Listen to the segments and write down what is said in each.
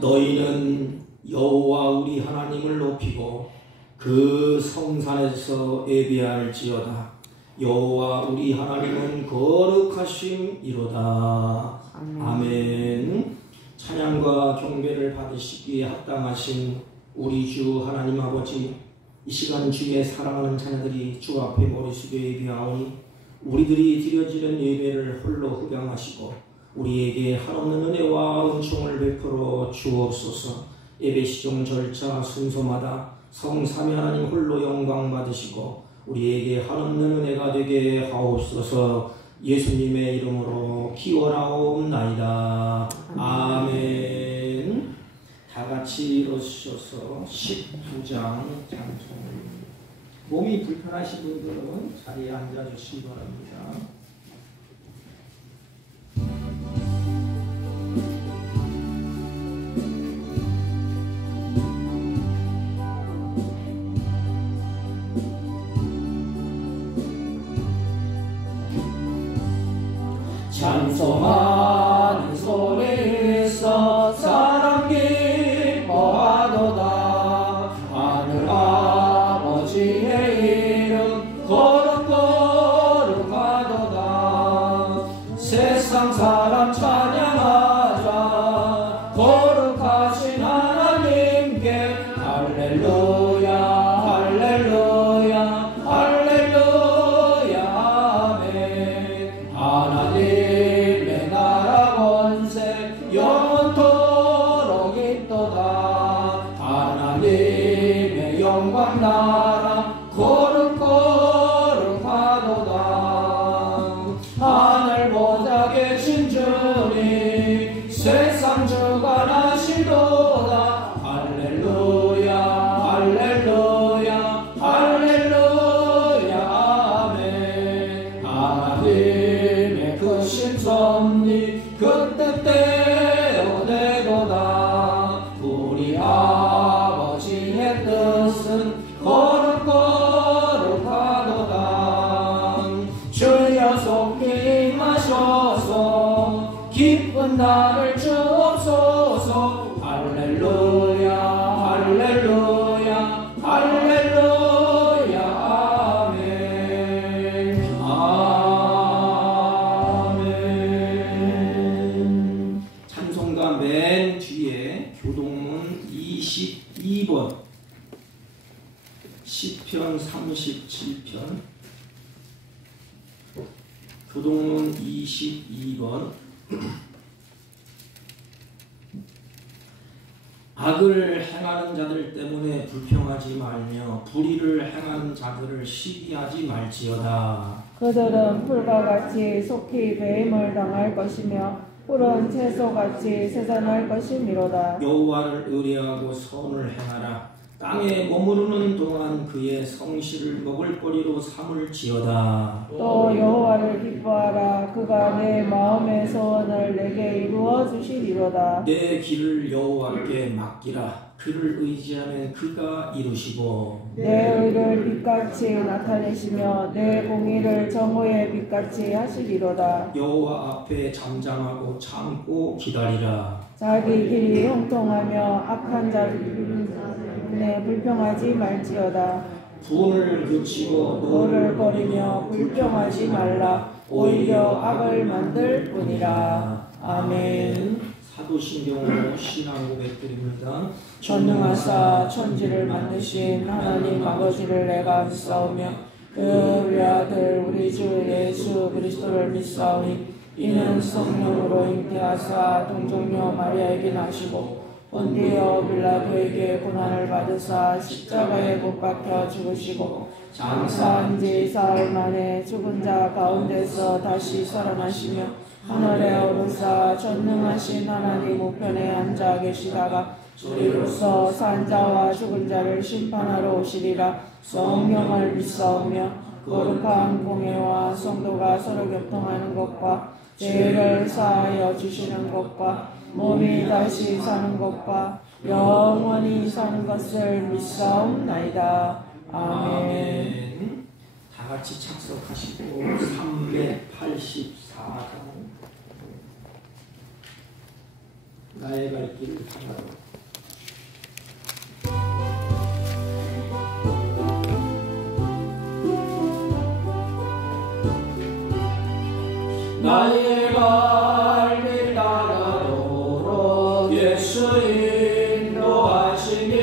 너희는 여호와 우리 하나님을 높이고 그 성산에서 예배할지어다. 여호와 우리 하나님은 거룩하심이로다. 아멘. 찬양과 경배를 받으시기에 합당하신 우리 주 하나님 아버지, 이 시간 주의 사랑하는 자녀들이 주 앞에 머리 숙여 예배하오니 우리들이 드려지는 예배를 홀로 흡양하시고 우리에게 한없는 은혜와 은총을 베풀어 주옵소서. 예배 시종 절차 순서마다 성삼위 하나님 홀로 영광 받으시고 우리에게 한없는 은혜가 되게 하옵소서. 예수님의 이름으로 기원하옵나이다. 아멘. 다 같이 일어서셔서 19장 찬송을. 몸이 불편하신 분들은 자리에 앉아주시기 바랍니다. 찬송하는 소리에서 사람 기뻐하도다. 하늘 아버지의 이름 거룩거룩하도다. 세상 사람 찬양하자. 거룩하신 하나님께 할렐루야 할렐루야 할렐루야 아멘. 하나님의 나라 권세 영원토록 있도다. 하나님의 영광 나라 거룩거룩하도다. 하늘 보좌 계신 주님 세상 주관하시도다. 할렐루야 할렐루야 할렐루야 아멘. 하나님의 크신 섭리 그 뜻대로 되도다. 우리 아버지의 뜻은 거룩거룩하도다. 주여 속히 임하셔서 기쁜 날을 주옵소서. 할렐루야 할렐루야 할렐루야 아멘. 아멘. 찬송가 맨 뒤에 교동문 22번 시편 37편 교동문 22번 악을 행하는 자들 때문에 불평하지 말며 불의를 행하는 자들을 시기하지 말지어다. 그들은 풀과 같이 속히 배임을 당할 것이며 푸른 채소같이 쇠잔할 것이미로다. 여호와를 의뢰하고 선을 행하라. 땅에 머무르는 동안 그의 성실을 먹을거리로 삼을지어다. 또 여호와를 기뻐하라. 그가 내 마음의 소원을 내게 이루어 주시리로다. 내 길을 여호와께 맡기라. 그를 의지하면 그가 이루시고 내 의를 빛같이 나타내시며 내 공의를 정오의 빛같이 하시리로다. 여호와 앞에 잠잠하고 참고 기다리라. 자기 길이 형통하며 악한 자들에 불평하지 말지어다. 분을 그치고 너를 버리며 불평하지 말라. 오히려 악을 만들 뿐이라. 아멘. 사도신경으로 신앙 고백드립니다. 전능하사 천지를 만드신 하나님 아버지를 내가 믿사오며 그 외아들 우리 주 예수 그리스도를 믿사오니 이는 성령으로 잉태하사 동정녀 마리아에게 나시고 본디오 빌라도에게 고난을 받으사 십자가에 못 박혀 죽으시고 장사한 지 사흘 만에 죽은 자 가운데서 다시 살아나시며 하늘에 오르사 전능하신 하나님 우편에 앉아 계시다가 저리로서 산 자와 죽은 자를 심판하러 오시리라. 성령을 믿사오며 거룩한 공예와 성도가 서로 교통하는 것과 죄를 사하여 주시는 것과 몸이 다시 사는 것과 영원히 사는 것을 믿사옵나이다. 아멘. 다 같이 착석하시고 384장 나의 갈 길을 가라. 나의 갈 길 따라도록 예수 인도하시니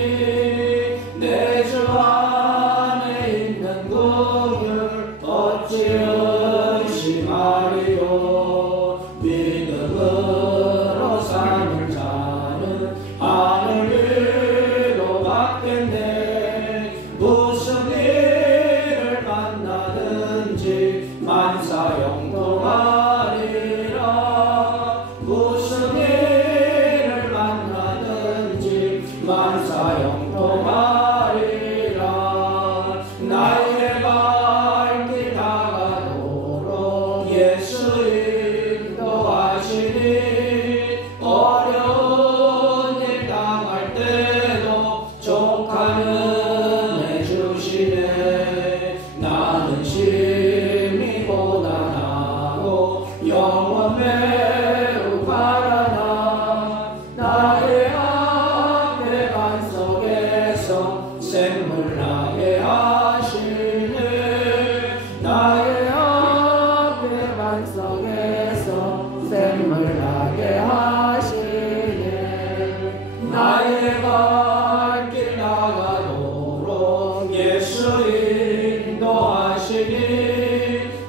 내 주 안에 있는 긍휼 어찌 의심하리요. 믿음으로 사는 자는 하늘 위로 받겠네. 무슨 일을 만나든지 만사 영통하리라. 무슨 일을 만나든지 만사 영통하리라. 나의 갈 길 다가도록 예수 인도하시니 어려운 일 당할 때도 족하는 해 주시네. 나는 심히 고난하고 영원 매우 바라나. 나의 앞에 반석에서 샘물 나게 하시네. 나의 앞에 반석에서 샘물 나게 하시네. 나의 갈 길 나가도록 예수 인도하시니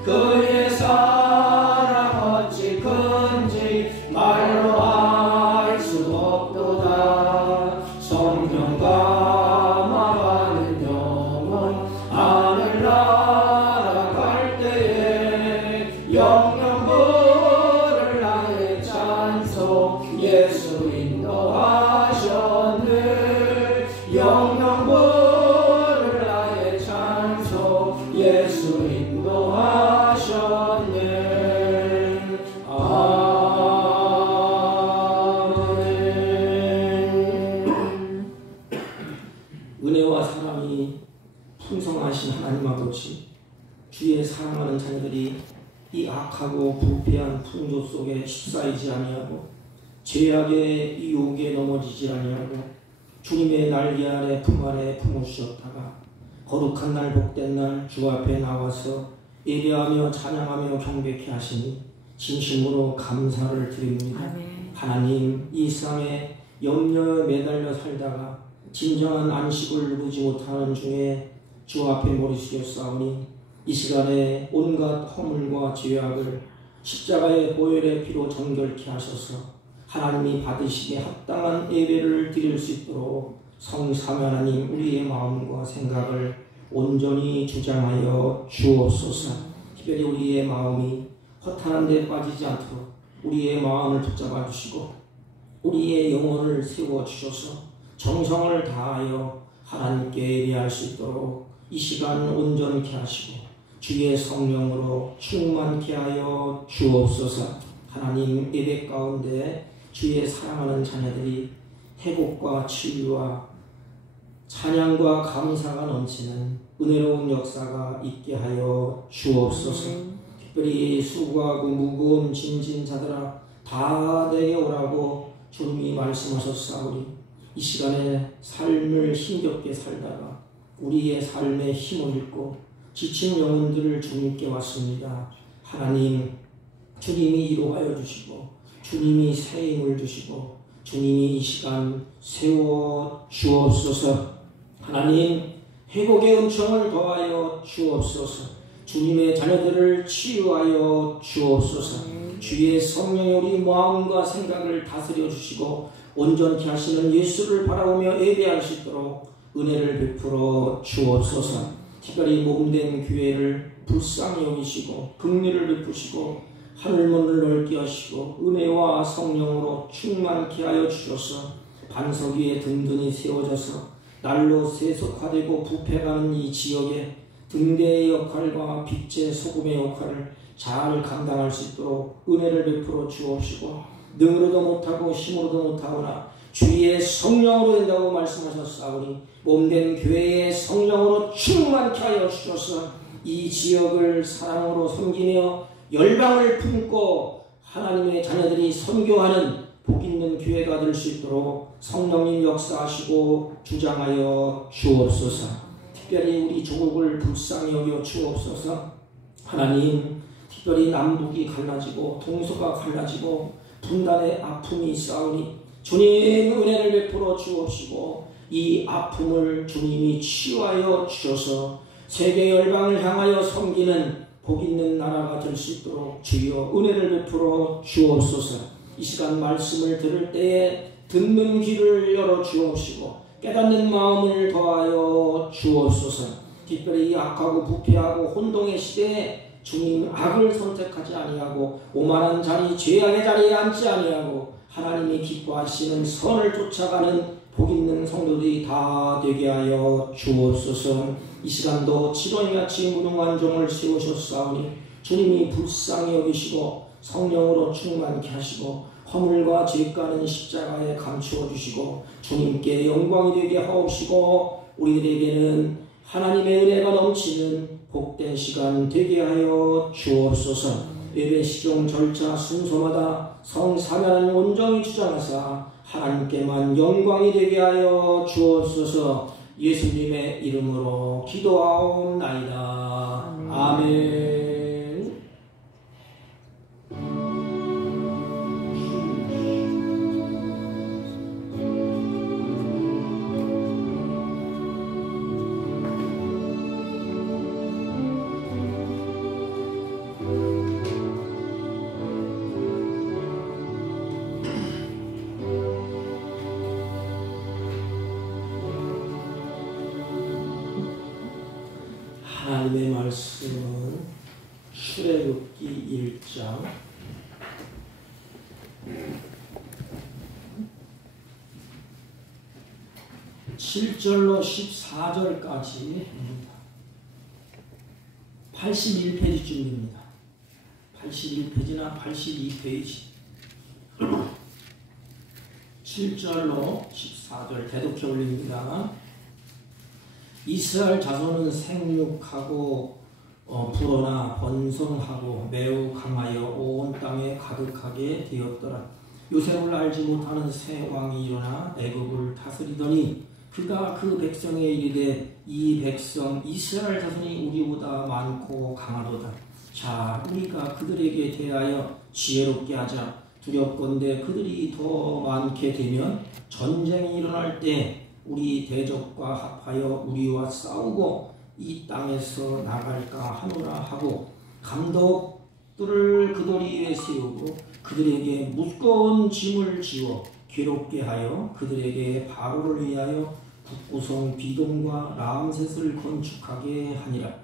그의 사랑 어찌 큰지 말로 알 수 없도다. 성령 감화받은 영혼 하늘 날아갈 때에 영영 부를 나의 찬송 예수 인도하셨네. 영영 부를 나의 찬송 예수 인도하셨네. 아멘. 은혜와 사랑이 풍성하신 하나님 아버지, 주의 사랑하는 자녀들이 이 악하고 부패한 풍조 속에 휩싸이지 아니하고 죄악의 유혹에 넘어지지 아니하고 주님의 날개 아래 품 아래 품으셨다가 거룩한 날 복된 날 주 앞에 나와서 예배하며 찬양하며 경배케 하시니 진심으로 감사를 드립니다. 아멘. 하나님, 이 세상에 염려에 매달려 살다가 진정한 안식을 누리지 못하는 중에 주 앞에 머리 숙여 싸우니 이 시간에 온갖 허물과 죄악을 십자가의 보혈의 피로 정결케 하셔서 하나님이 받으시기에 합당한 예배를 드릴 수 있도록 성삼위 하나님 우리의 마음과 생각을 온전히 주장하여 주옵소서. 특별히 우리의 마음이 허탄한 데 빠지지 않도록 우리의 마음을 붙잡아 주시고 우리의 영혼을 세워 주셔서 정성을 다하여 하나님께 예배할 수 있도록 이 시간 온전케 하시고 주의 성령으로 충만케 하여 주옵소서. 하나님, 예배 가운데 주의 사랑하는 자녀들이 회복과 치유와 찬양과 감사가 넘치는 은혜로운 역사가 있게 하여 주옵소서. 특별히 수고하고 무거운 짐진 자들아 다 내게 오라고 주님이 말씀하셨사오니 이 시간에 삶을 힘겹게 살다가 우리의 삶에 힘을 잃고 지친 영혼들을 주님께 왔습니다. 하나님, 주님이 위로하여 주시고 주님이 새 힘을 주시고 주님이 이 시간 세워 주옵소서. 하나님, 회복의 은총을 더하여 주옵소서. 주님의 자녀들을 치유하여 주옵소서. 주의 성령이 우리 마음과 생각을 다스려 주시고 온전케 하시는 예수를 바라보며 예배할 수 있도록 은혜를 베풀어 주옵소서. 특별히 모금된 교회를 불쌍히 여기시고 긍휼을 베푸시고 하늘문을 넓게 하시고 은혜와 성령으로 충만케 하여 주셔서 반석 위에 든든히 세워져서 날로 세속화되고 부패가는 이 지역에 등대의 역할과 빛의 소금의 역할을 잘 감당할 수 있도록 은혜를 베풀어 주옵시고, 능으로도 못하고 힘으로도 못하거나 주의 성령으로 된다고 말씀하셨사오니 몸된 교회의 성령으로 충만케 하여 주셔서 이 지역을 사랑으로 섬기며 열방을 품고 하나님의 자녀들이 선교하는 복있는 교회가 될 수 있도록 성령님 역사하시고 주장하여 주옵소서. 특별히 우리 조국을 불쌍히 여겨 주옵소서. 하나님, 특별히 남북이 갈라지고 동서가 갈라지고 분단의 아픔이 있사오니 주님 은혜를 베풀어 주옵시고 이 아픔을 주님이 치유하여 주셔서 세계 열방을 향하여 섬기는 복있는 나라가 될 수 있도록 주여 은혜를 베풀어 주옵소서. 이 시간 말씀을 들을 때에 듣는 귀를 열어 주옵시고 깨닫는 마음을 더하여 주옵소서. 특별히 악하고 부패하고 혼동의 시대에 주님 악을 선택하지 아니하고 오만한 자리 죄악의 자리에 앉지 아니하고 하나님이 기뻐하시는 선을 쫓아가는 복있는 성도들이 다 되게 하여 주옵소서. 이 시간도 지렁이같이 무능한 종을 세우셨사오니 주님이 불쌍히 여기시고 성령으로 충만케 하시고 허물과 죄가는 십자가에 감추어 주시고 주님께 영광이 되게 하옵시고 우리들에게는 하나님의 은혜가 넘치는 복된 시간 되게 하여 주옵소서. 예배 시종 절차 순서마다 성사면은 온전히 주장하사 하나님께만 영광이 되게 하여 주옵소서. 예수님의 이름으로 기도하옵나이다. 아멘. 하나님의 말씀은 출애굽기 1장 7절로 14절까지입니다. 81페이지쯤입니다. 81페이지나 82페이지 7절로 14절 대독해 올립니다. 이스라엘 자손은 생육하고 불어나 번성하고 매우 강하여 온 땅에 가득하게 되었더라. 요셉을 알지 못하는 새 왕이 일어나 애굽을 다스리더니 그가 그 백성에 이르되 이 백성 이스라엘 자손이 우리보다 많고 강하도다. 자, 우리가 그들에게 대하여 지혜롭게 하자. 두렵건대 그들이 더 많게 되면 전쟁이 일어날 때 우리 대적과 합하여 우리와 싸우고 이 땅에서 나갈까 하노라 하고 감독들을 그들 위에 세우고 그들에게 무거운 짐을 지워 괴롭게 하여 그들에게 바로를 위하여 북구성 비돔과 람셋을 건축하게 하니라.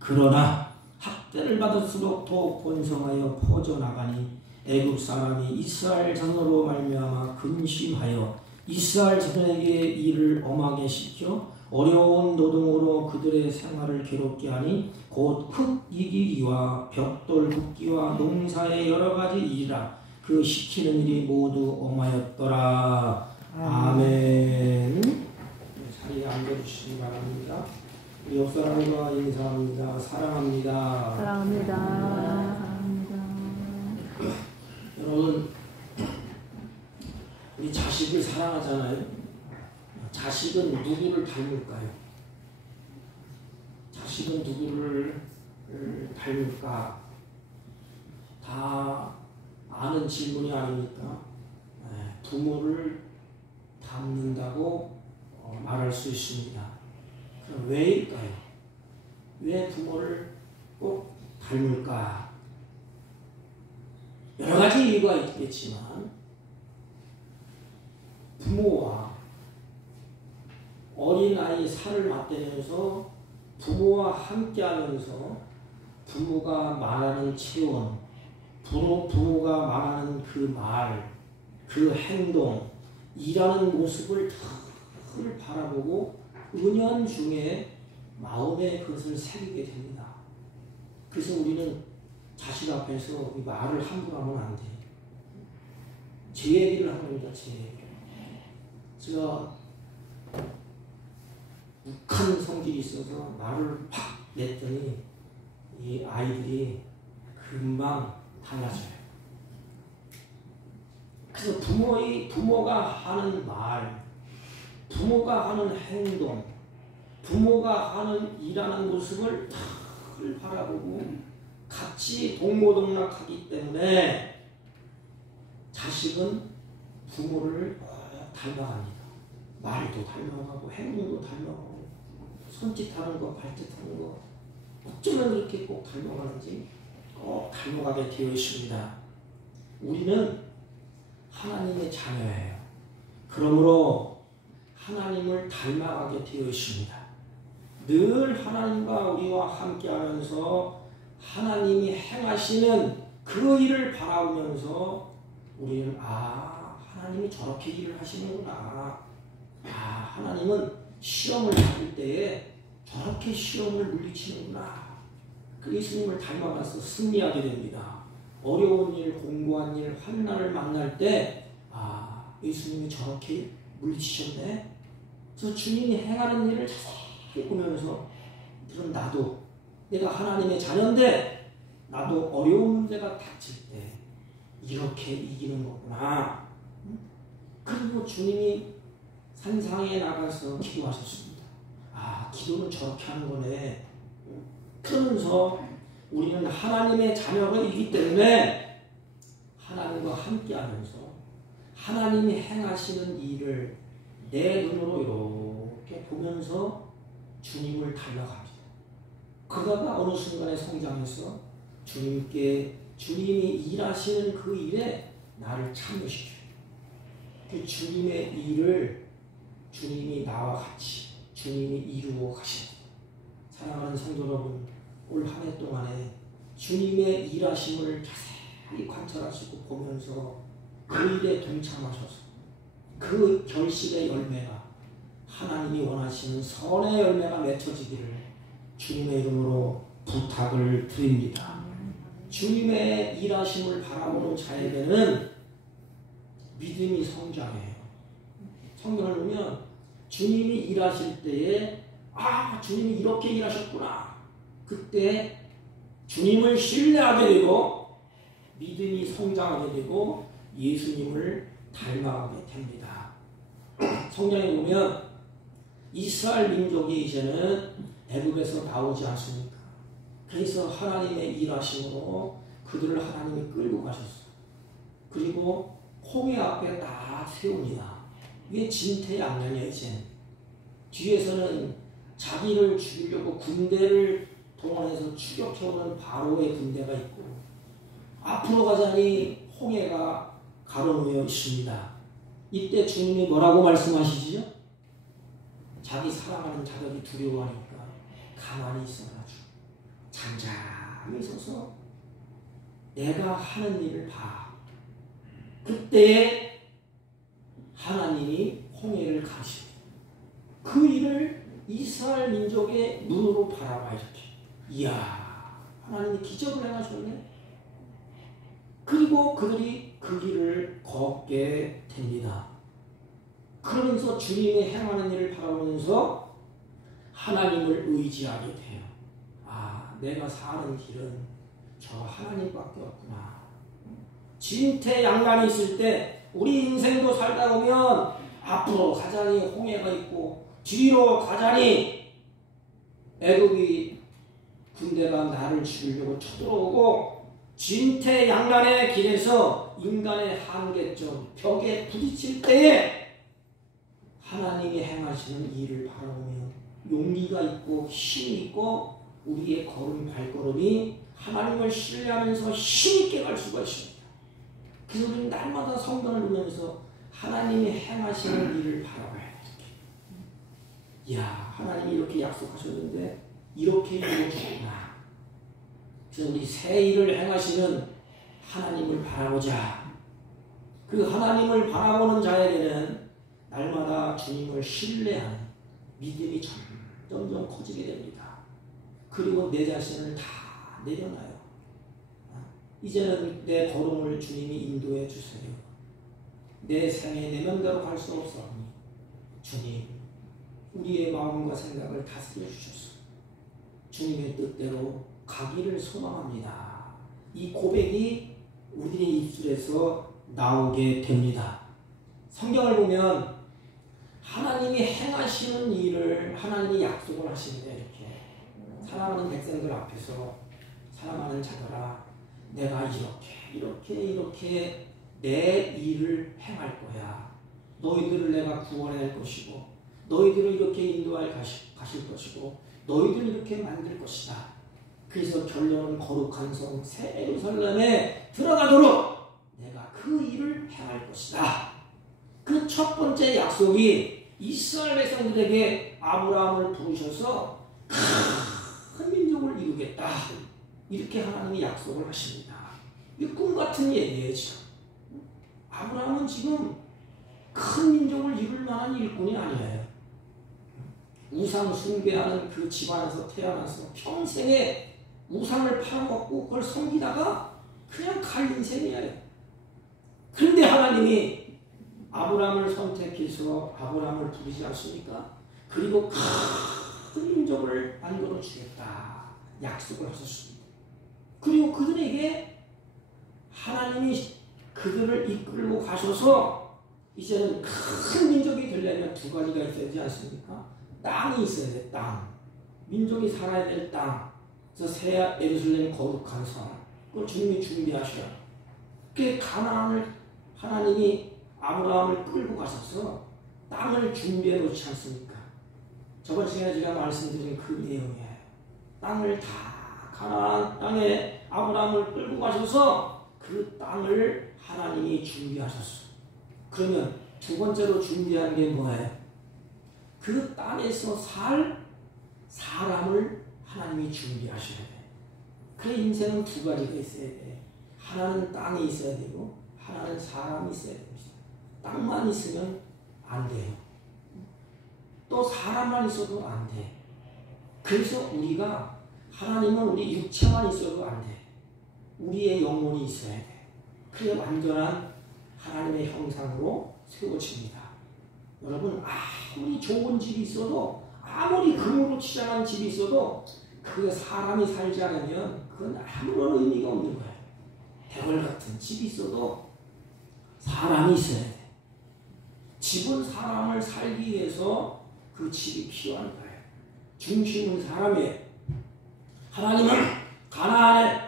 그러나 학대를 받을수록 더욱 번성하여 퍼져나가니 애굽 사람이 이스라엘 자손으로 말미암아 근심하여 이스라엘 자손에게 일을 엄하게 시켜 어려운 노동으로 그들의 생활을 괴롭게 하니 곧 흙 이기기와 벽돌 굽기와 농사의 여러 가지 일이라. 그 시키는 일이 모두 엄하였더라. 아멘. 자리에 앉아주시기 바랍니다. 우리 옆 사람과 인사합니다. 사랑합니다. 사랑합니다. 사랑합니다. 여러분, 우리 자식을 사랑하잖아요. 자식은 누구를 닮을까요? 자식은 누구를 닮을까? 다 아는 질문이 아닙니까? 부모를 닮는다고 말할 수 있습니다. 그럼 왜일까요? 왜 부모를 꼭 닮을까? 여러 가지 이유가 있겠지만 부모와 어린아이 살을 맞대면서 부모와 함께하면서 부모가 말하는 체온, 부모가 말하는 그 말, 그 행동, 일하는 모습을 늘 바라보고 은연중에 마음에 그것을 새기게 됩니다. 그래서 우리는 자식 앞에서 이 말을 함부로 하면 안 돼. 제 얘기를 합니다. 제 얘기. 제가 욱한 성질이 있어서 말을 팍 냈더니 이 아이들이 금방 달라져요. 그래서 부모가 하는 말, 부모가 하는 행동, 부모가 하는 일하는 모습을 늘 바라보고 같이 동고동락하기 때문에 자식은 부모를 닮아갑니다. 말도 닮아가고 행동도 닮아가고 손짓하는 거, 발짓하는 거 어쩌면 그렇게 꼭 닮아가는지 꼭 닮아가게 되어 있습니다. 우리는 하나님의 자녀예요. 그러므로 하나님을 닮아가게 되어 있습니다. 늘 하나님과 우리와 함께하면서 하나님이 행하시는 그 일을 바라보면서 우리는 하나님이 저렇게 일을 하시는구나. 하나님은 시험을 받을 때에 저렇게 시험을 물리치는구나. 그 예수님을 닮아가서 승리하게 됩니다. 어려운 일, 공고한 일, 환난을 만날 때 예수님이 저렇게 물리치셨네. 그래서 주님이 행하는 일을 자세히 보면서 그럼 나도 내가 하나님의 자녀인데 나도 어려운 문제가 닥칠 때 이렇게 이기는 거구나. 그리고 주님이 산상에 나가서 기도하셨습니다. 기도는 저렇게 하는 거네. 그러면서 우리는 하나님의 자녀이기 때문에 하나님과 함께하면서 하나님이 행하시는 일을 내 눈으로 이렇게 보면서 주님을 닮아갑니다. 그러다가 어느 순간에 성장해서 주님이 일하시는 그 일에 나를 참여시켜요. 그 주님의 일을 주님이 나와 같이 주님이 이루어 가십니다. 사랑하는 성도 여러분, 올 한 해 동안에 주님의 일하심을 자세히 관찰하시고 보면서 그 일에 동참하셔서 그 결실의 열매가 하나님이 원하시는 선의 열매가 맺혀지기를 주님의 이름으로 부탁을 드립니다. 주님의 일하심을 바라보는 자에게는 믿음이 성장해요. 성경을 보면 주님이 일하실 때에 주님이 이렇게 일하셨구나. 그때 주님을 신뢰하게 되고 믿음이 성장하게 되고 예수님을 닮아가게 됩니다. 성경에 보면 이스라엘 민족이 이제는 애굽에서 나오지 않습니까? 그래서 하나님의 일하심으로 그들을 하나님이 끌고 가셨어요. 그리고 홍해 앞에 다 세웁니다. 이게 진퇴양난이에요. 이제 뒤에서는 자기를 죽이려고 군대를 동원해서 추격해오는 바로의 군대가 있고 앞으로 가자니 홍해가 가로놓여 있습니다. 이때 주님이 뭐라고 말씀하시죠? 자기 사랑하는 자들이 두려워하니까 가만히 있어가지고 잠잠히 서서 내가 하는 일을 봐. 그때에 하나님이 홍해를 가르칩니다. 그 일을 이스라엘 민족의 눈으로 바라봐야 이렇게. 이야, 하나님이 기적을 행하셨네. 그리고 그들이 그 길을 걷게 됩니다. 그러면서 주님이 행하는 일을 바라보면서 하나님을 의지하게 돼요. 내가 사는 길은 저 하나님밖에 없구나. 진퇴양난이 있을 때 우리 인생도 살다 보면 앞으로 가자니 홍해가 있고 뒤로 가자니 애굽이 군대가 나를 죽이려고 쳐들어오고 진퇴양난의 길에서 인간의 한계점 벽에 부딪힐 때에 하나님이 행하시는 일을 바라보며 용기가 있고 힘이 있고 우리의 발걸음이 하나님을 신뢰하면서 힘있게 갈 수가 있습니다. 그래서 우리는 날마다 성경을 보면서 하나님이 행하시는 일을 바라봐야 돼요. 이야, 하나님이 이렇게 약속하셨는데 이렇게 이루어졌구나. 그래서 우리 새 일을 행하시는 하나님을 바라보자. 그 하나님을 바라보는 자에게는 날마다 주님을 신뢰하는 믿음이 점점 커지게 됩니다. 그리고 내 자신을 다 내려놔요. 이제는 내 걸음을 주님이 인도해 주세요. 내 생에 내 맘대로 갈 수 없사오니 주님, 우리의 마음과 생각을 다스려 주셔서 주님의 뜻대로 가기를 소망합니다. 이 고백이 우리의 입술에서 나오게 됩니다. 성경을 보면 하나님이 행하시는 일을 하나님이 약속을 하시는데, 이렇게 사랑하는 백성들 앞에서 사랑하는 자들아, 내가 이렇게 내 일을 행할 거야. 너희들을 내가 구원할 것이고, 너희들을 이렇게 인도할 가실 것이고, 너희들을 이렇게 만들 것이다. 그래서 결론은 거룩한 성 새 예루살렘에 들어가도록 내가 그 일을 행할 것이다. 그 첫 번째 약속이 이스라엘 백성들에게 아브라함을 부르셔서 큰 민족을 이루겠다. 이렇게 하나님이 약속을 하십니다. 이 꿈 같은 얘기예요, 지금. 아브라함은 지금 큰 민족을 이룰 만한 일꾼이 아니에요. 우상 숭배하는 그 집안에서 태어나서 평생에 우상을 팔아먹고 그걸 섬기다가 그냥 갈 인생이에요. 그런데 하나님이 아브라함을 선택해서 아브라함을 부르지 않습니까? 그리고 큰 민족을 만들어 주겠다 약속을 하셨습니다. 그리고 그들에게 하나님이 그들을 이끌고 가셔서 이제는 큰 민족이 되려면 두 가지가 있어야 되지 않습니까? 땅이 있어야 돼, 땅. 민족이 살아야 될 땅. 그래서 새 예루살렘 거룩한 성. 그걸 주님이 준비하셔요. 그 가나안을 하나님이 아브라함을 끌고 가셔서 땅을 준비해 놓지 않습니까? 저번 시간에 제가 말씀드린 그 내용이에요. 땅을 다 가나안 땅에 아브라함을 끌고 가셔서 그 땅을 하나님이 준비하셨어요. 그러면 두 번째로 준비한 게 뭐예요? 그 땅에서 살 사람을 하나님이 준비하셔야 돼요. 그 인생은 두 가지가 있어야 돼요. 하나는 땅이 있어야 되고 하나는 사람이 있어야 됩니다. 땅만 있으면 안 돼요. 또 사람만 있어도 안 돼. 그래서 우리가 하나님은 우리 육체만 있어도 안 돼. 우리의 영혼이 있어야 돼. 그게 완전한 하나님의 형상으로 세워집니다. 여러분, 아무리 좋은 집이 있어도, 아무리 금으로 치장한 집이 있어도 그 사람이 살지 않으면 그건 아무런 의미가 없는 거예요. 대궐 같은 집이 있어도 사람이 있어야 돼. 집은 사람을 살기 위해서 그 집이 필요한 거예요. 중심은 사람이에요. 하나님은 가나안에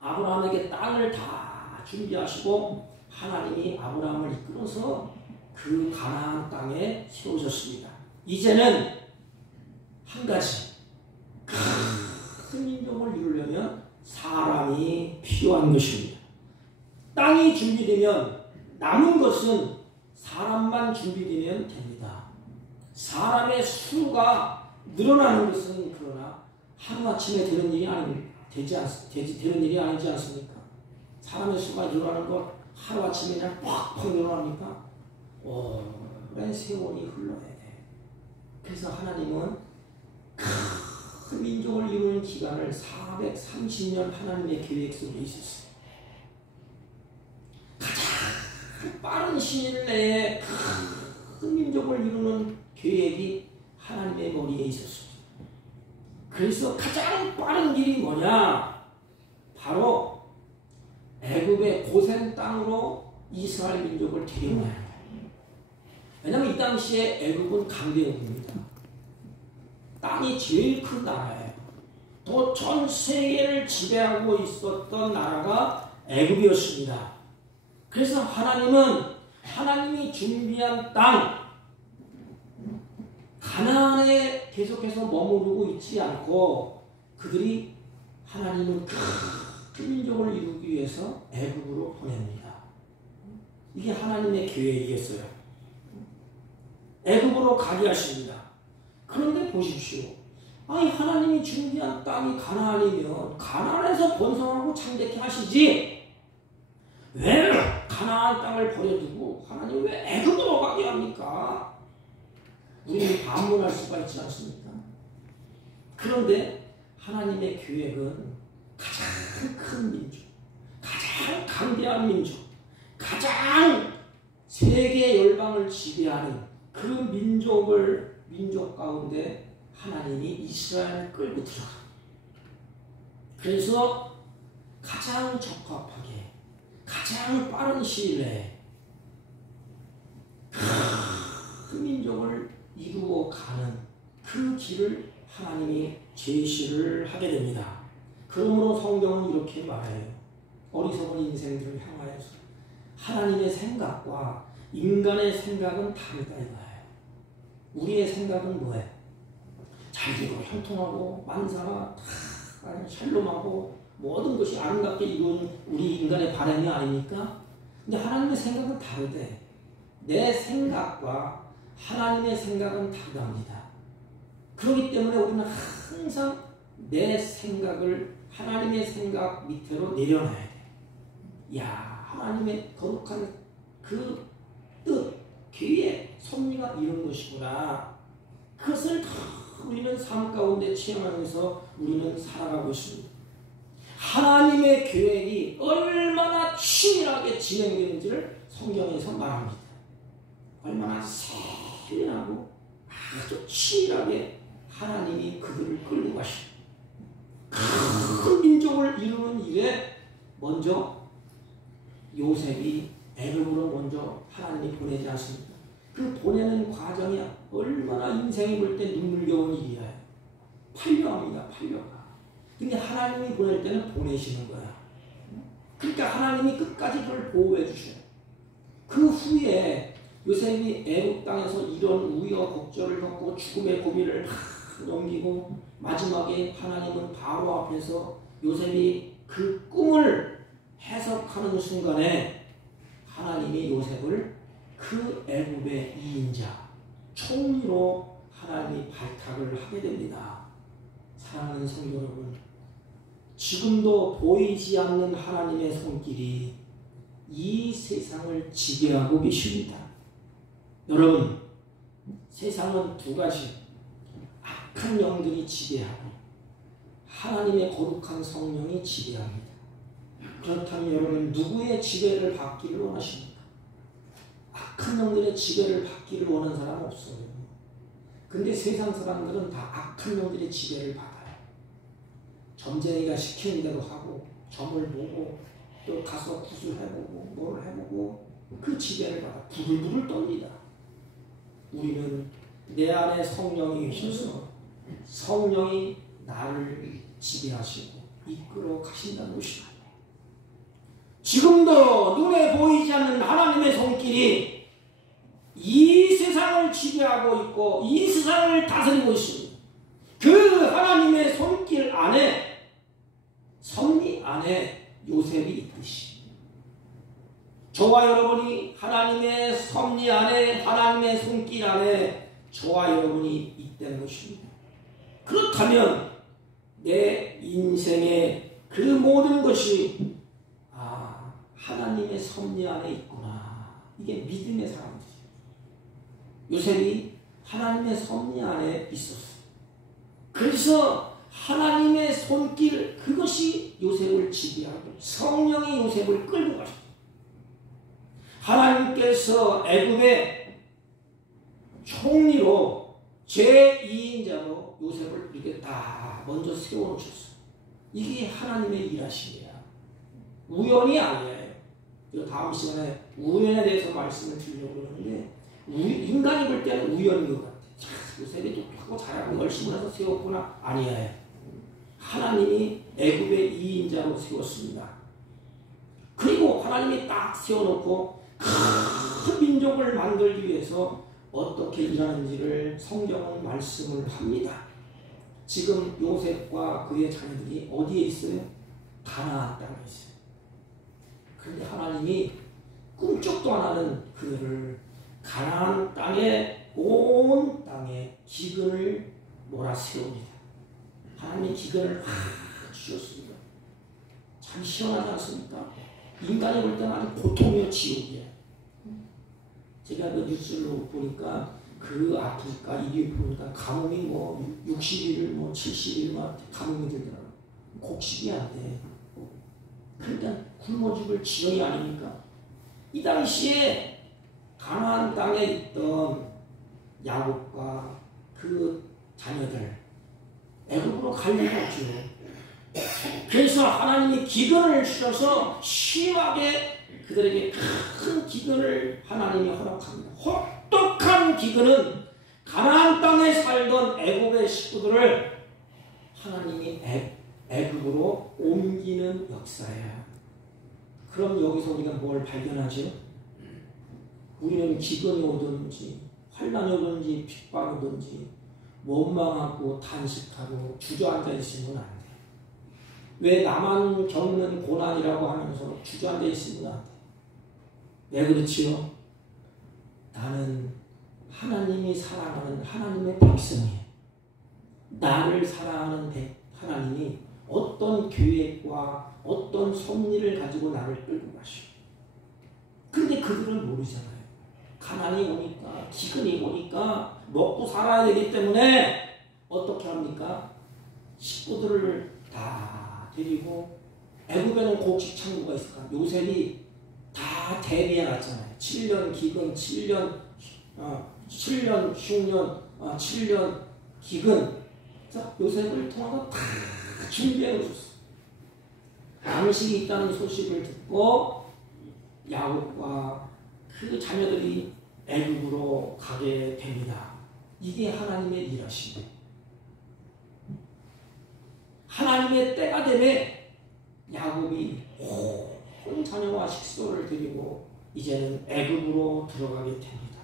아브라함에게 땅을 다 준비하시고 하나님이 아브라함을 이끌어서 그 가나안 땅에 세우셨습니다. 이제는 한 가지, 큰 민족을 이루려면 사람이 필요한 것입니다. 땅이 준비되면 남은 것은 사람만 준비되면 됩니다. 사람의 수가 늘어나는 것은 그러나 하루아침에 되는 일이 되는 일이 아니지 않습니까? 사람의 수가 늘어나는 것 하루아침에 그냥 팍팍 늘어납니까? 오랜 세월이 흘러야 돼. 그래서 하나님은 큰 민족을 이루는 기간을 430년 하나님의 계획 속에 있었어요. 가장 빠른 시일 내에 큰 민족을 이루는 계획이 하나님의 머리에 있었습니다. 그래서 가장 빠른 길이 뭐냐? 바로 애굽의 고센 땅으로 이스라엘 민족을 데려오는 거예요. 왜냐하면 이 당시에 애굽은 강대국입니다. 땅이 제일 큰 나라예요. 또 전 세계를 지배하고 있었던 나라가 애굽이었습니다. 그래서 하나님은 하나님이 준비한 땅 가나안에 계속해서 머무르고 있지 않고 그들이 하나님은 큰 민족을 이루기 위해서 애굽으로 보냅니다. 이게 하나님의 계획이겠어요. 애굽으로 가게 하십니다. 그런데 보십시오. 하나님이 준비한 땅이 가나안이면 가나안에서 번성하고 창대케 하시지. 왜 가나안 땅을 버려두고 하나님 왜 애굽으로 가게 합니까? 우리는 반문할 수가 있지 않습니까? 그런데 하나님의 계획은 가장 큰 민족, 가장 강대한 민족, 가장 세계 열방을 지배하는 그 민족 가운데 하나님이 이스라엘을 끌고 들어가. 그래서 가장 적합하게, 가장 빠른 시일 내에 그 민족을 이루어 가는 그 길을 하나님이 제시를 하게 됩니다. 그러므로 성경은 이렇게 말해요. 어리석은 인생들을 향하여서 하나님의 생각과 인간의 생각은 다르다 이거예요. 우리의 생각은 뭐예요? 잘되고 형통하고 만사가 다 샬롬하고 모든 것이 아름답게 이루어진 우리 인간의 바람이 아닙니까? 근데 하나님의 생각은 다르대. 내 생각과 하나님의 생각은 다르답니다. 그렇기 때문에 우리는 항상 내 생각을 하나님의 생각 밑으로 내려놔야 돼. 야, 하나님의 거룩한 그 뜻, 계획, 섭리가 이런 것이구나. 그것을 다 우리는 삶 가운데 체험하면서 우리는 살아가고 있습니다. 하나님의 계획이 얼마나 치밀하게 진행되는지를 성경에서 말합니다. 얼마나 세밀하고 아주 치밀하게 하나님이 그들을 끌고 가시고 큰 민족을 이루는 일에 먼저 요셉이 애굽으로 먼저 하나님이 보내지 않습니까? 그 보내는 과정이 얼마나 인생이 볼 때 눈물겨운 일이야. 팔려합니다. 팔려가. 근데 하나님이 보낼 때는 보내시는 거야. 그러니까 하나님이 끝까지 그걸 보호해 주셔요. 그 후에 요셉이 애굽 땅에서 이런 우여곡절을 겪고 죽음의 고비를 다 넘기고 마지막에 하나님은 바로 앞에서 요셉이 그 꿈을 해석하는 순간에 하나님이 요셉을 그 애굽의 2인자 총리로 하나님이 발탁을 하게 됩니다. 사랑하는 성도 여러분, 지금도 보이지 않는 하나님의 손길이 이 세상을 지배하고 계십니다. 여러분, 세상은 두 가지, 악한 영들이 지배하고 하나님의 거룩한 성령이 지배합니다. 그렇다면 여러분, 누구의 지배를 받기를 원하십니까? 악한 영들의 지배를 받기를 원하는 사람은 없어요. 근데 세상 사람들은 다 악한 영들의 지배를 받아요. 점쟁이가 시키는 대로 하고 점을 보고 또 가서 구슬해보고 뭘 해보고 그 지배를 받아 부들부들 떱니다. 우리는 내 안에 성령이 계셔서 성령이 나를 지배하시고 이끌어 가신다는 것입니다. 지금도 눈에 보이지 않는 하나님의 손길이 이 세상을 지배하고 있고 이 세상을 다스리고 있습니다. 그 하나님의 손길 안에 섭리 안에 요셉이 있듯이 저와 여러분이 하나님의 섭리 안에 하나님의 손길 안에 저와 여러분이 있다는 것입니다. 그렇다면 내 인생의 그 모든 것이 하나님의 섭리 안에 있구나. 이게 믿음의 사람들이에요. 요셉이 하나님의 섭리 안에 있었어요. 그래서 하나님의 손길, 그것이 요셉을 지배하고 성령이 요셉을 끌고 가셨어요. 하나님께서 애굽의 총리로 제2인자로 요셉을 이렇게 다 먼저 세워놓으셨어요. 이게 하나님의 일하심이야. 우연이 아니에요. 다음 시간에 우연에 대해서 말씀을 드리려고 하는데 인간이 볼 때는 우연인 것 같아요. 요셉이 똑똑하고 잘하고 열심히 해서 세웠구나. 아니에요. 하나님이 애굽의 2인자로 세웠습니다. 그리고 하나님이 딱 세워놓고 큰 민족을 만들기 위해서 어떻게 일하는지를 성경은 말씀을 합니다. 지금 요셉과 그의 자녀들이 어디에 있어요? 가나안 땅에 있어요. 그런데 하나님이 꿈쩍도 안 하는 그들을 가나안 땅에 온 땅에 기근을 몰아세웁니다. 하나님이 기근을 주셨습니다. 참 시원하지 않습니까? 인간이 볼 때는 아주 고통이요 지옥이야. 제가 그 뉴스를 보니까 그 아프리카 이리 보니까 가뭄이 뭐 60일 뭐 70일 막 가뭄이 들더라고. 곡식이 안 돼. 그러니까 굶어 죽을 지경이 아니니까. 이 당시에 가나안 땅에 있던 야곱과 그 자녀들 애굽으로 갈 리가 없죠. 그래서 하나님이 기근을 주셔서 심하게 그들에게 큰 기근을 하나님이 허락합니다. 혹독한 기근은 가나안 땅에 살던 애굽의 식구들을 하나님이 애굽으로 옮기는 역사예요. 그럼 여기서 우리가 뭘 발견하죠? 우리는 기근이 오든지 환난이 오든지 핍박이 오든지 원망하고 단식하고 주저앉아 있으면 안 돼. 왜 나만 겪는 고난이라고 하면서 주저앉아 있으면 안 돼. 왜 그렇지요? 나는 하나님이 사랑하는 하나님의 백성이에요. 나를 사랑하는 하나님이 어떤 계획과 어떤 섭리를 가지고 나를 끌고 가시오. 그런데 그들은 모르잖아요. 가난이 오니까, 기근이 오니까 먹고 살아야 되기 때문에 어떻게 합니까? 식구들을 다 데리고 애굽에는 곡식 창고가 있을까? 요셉이 다 대비해 놨잖아요. 7년 기근, 7년 흉년, 7년 기근. 자, 요셉을 통해서 다 준비해 놓으셨어. 양식이 있다는 소식을 듣고 야곱과 그 자녀들이 애굽으로 가게 됩니다. 이게 하나님의 일하심이에요. 하나님의 때가 되매 야곱이 온 자녀와 식소를 데리고 이제는 애굽으로 들어가게 됩니다.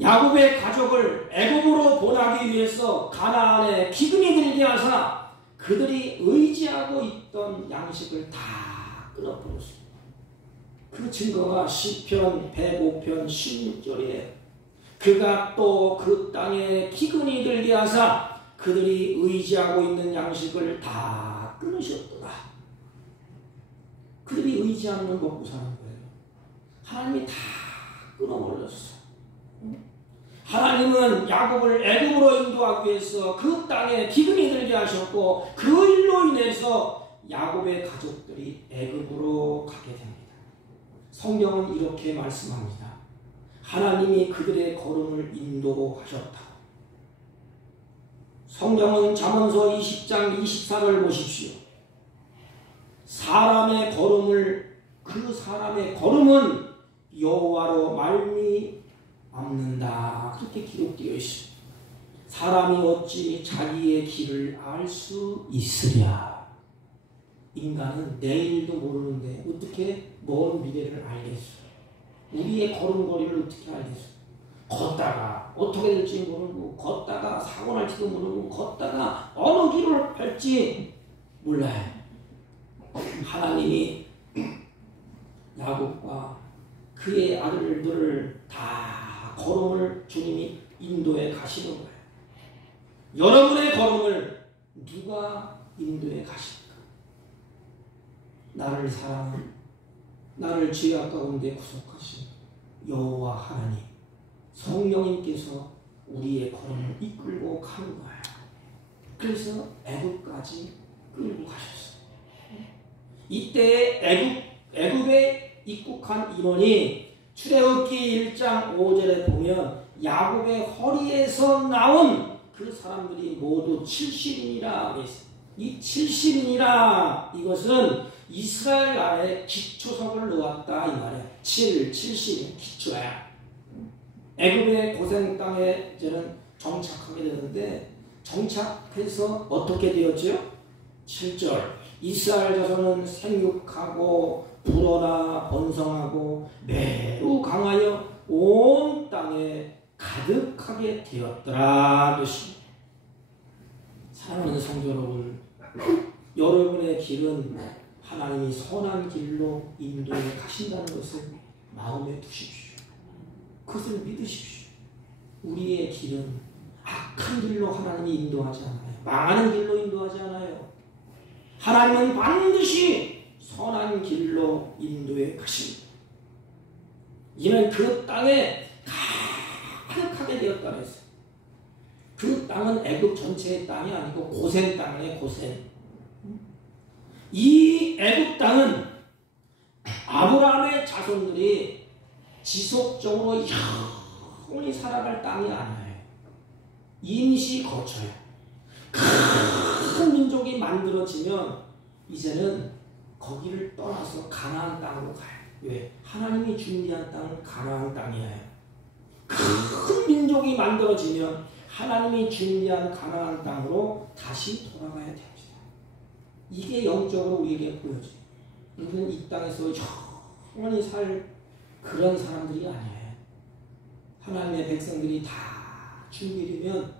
야곱의 가족을 애굽으로 보내기 위해서 가나안에 기근이 들게 하사 그들이 의지하고 있던 양식을 다 끊어버렸습니다. 그 증거가 시편 105편 16절에 그가 또 그 땅에 기근이 들게 하사 그들이 의지하고 있는 양식을 다 끊으셨더라. 그들이 의지하는 건 먹고 사는 거예요. 하나님이 다 끊어버렸어. 하나님은 야곱을 애굽으로 인도하기 위해서 그 땅에 기근이 들게 하셨고 그 일로 인해서 야곱의 가족들이 애굽으로 가게 됩니다. 성경은 이렇게 말씀합니다. 하나님이 그들의 걸음을 인도하셨다. 성경은 잠언서 20장 24절 보십시오. 사람의 걸음을 그 사람의 걸음은 여호와로 말미암는다. 그렇게 기록되어 있습니다. 사람이 어찌 자기의 길을 알 수 있으랴. 인간은 내일도 모르는데 어떻게 먼 미래를 알겠어? 우리의 걸음걸이를 어떻게 알겠어? 걷다가 어떻게 될지 모르고 걷다가 사고 날지도 모르고 걷다가 어느 길을 갈지 몰라요. 하나님이 야곱과 그의 아들들을 다 걸음을 주님이 인도해 가시는 거예요. 여러분의 걸음을 누가 인도해 가실까? 나를 사랑하는 나를 죄악 가운데 구속하신 여호와 하나님 성령님께서 우리의 걸음을 이끌고 가는 거예요. 그래서 애굽까지 끌고 가셨어요. 이때 애굽에 입국한 인원이 출애굽기 1장 5절에 보면 야곱의 허리에서 나온 그 사람들이 모두 70인이라 했어요. 이 70인이라 이것은 이스라엘 나라에 기초석을 놓았다 이 말이에요. 70인 기초야. 애굽의 고생 땅에 이제는 정착하게 되는데 정착해서 어떻게 되었죠? 7절 이스라엘 자손은 생육하고 불어나 번성하고 매우 강하여 온 땅에 가득하게 되었더라. 것입니다. 사랑하는 성도 여러분, 여러분의 길은 하나님이 선한 길로 인도해 가신다는 것을 마음에 두십시오. 그것을 믿으십시오. 우리의 길은 악한 길로 하나님이 인도하지 않아요. 망하는 길로 인도하지 않아요. 하나님은 반드시 선한 길로 인도해 가십니다. 이는 그 땅에 가득하게 되었다고 했어요. 그 땅은 애굽 전체의 땅이 아니고 고센 땅이에요. 고센. 이 애굽 땅은 아브라함의 자손들이 지속적으로 영원히 살아갈 땅이 아니에요. 임시 거처예요. 큰 민족이 만들어지면 이제는 거기를 떠나서 가나안 땅으로 가요. 왜? 하나님이 준비한 땅은 가나안 땅이에요. 큰 민족이 만들어지면 하나님이 준비한 가나안 땅으로 다시 돌아가야 됩니다. 이게 영적으로 우리에게 보여져요. 우리는 이 땅에서 영원히 살 그런 사람들이 아니에요. 하나님의 백성들이 다 준비되면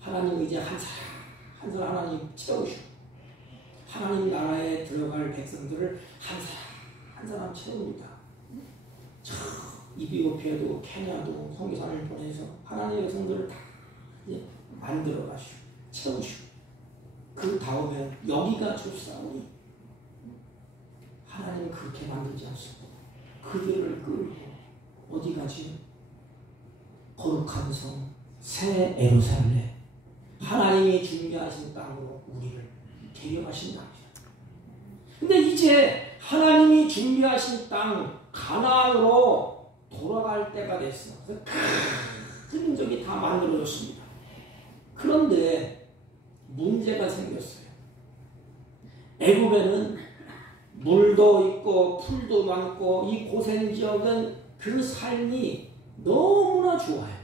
하나님 이제 한 사람 하나님 채우시고 하나님 나라에 들어갈 백성들을 한 사람 채웁니다. 이비오피아도 케냐도 선교사를 보내서 하나님의 백성들을 다 이제 만들어 가시고 채우시고 그 다음에 여기가 좁사오니 하나님은 그렇게 만들지 않습니다. 그들을 끌고 어디 가지? 거룩한 성 새 예루살렘 하나님이 준비하신 땅으로 우리를 데려가신답니다. 근데 이제 하나님이 준비하신 땅 가나안으로 돌아갈 때가 됐어. 큰 민족이 다 만들어졌습니다. 그런데 문제가 생겼어요. 애굽에는 물도 있고 풀도 많고 이 고센 지역은 그 삶이 너무나 좋아요.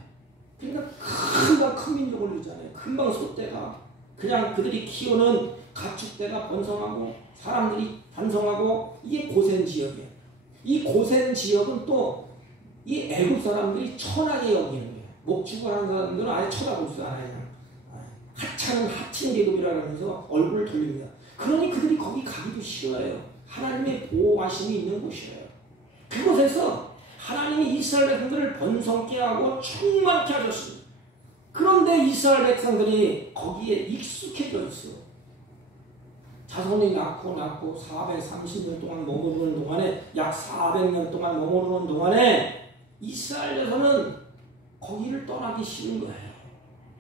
그러니까 큰 민족을 이루잖아요. 금방 소떼가 그냥 그들이 키우는 가축대가 번성하고 사람들이 반성하고 이게 고센 지역이에요. 이 고센 지역은 또 이 애굽 사람들이 천하게 여기는 거예요. 목축을 하는 사람들은 아예 쳐다볼 수 않아요. 하찮은 하층 계급이라 하면서 얼굴을 돌립니다. 그러니 그들이 거기 가기도 싫어요. 하나님의 보호하심이 있는 곳이에요. 그곳에서 하나님이 이스라엘 백성들을 번성케 하고 충만케 하셨습니다. 그런데 이스라엘 백성들이 거기에 익숙해져 있어요. 자손이 낳고 430년 동안 머무르는 동안에 약 400년 동안 머무르는 동안에 이스라엘에서는 거기를 떠나기 싫은 거예요.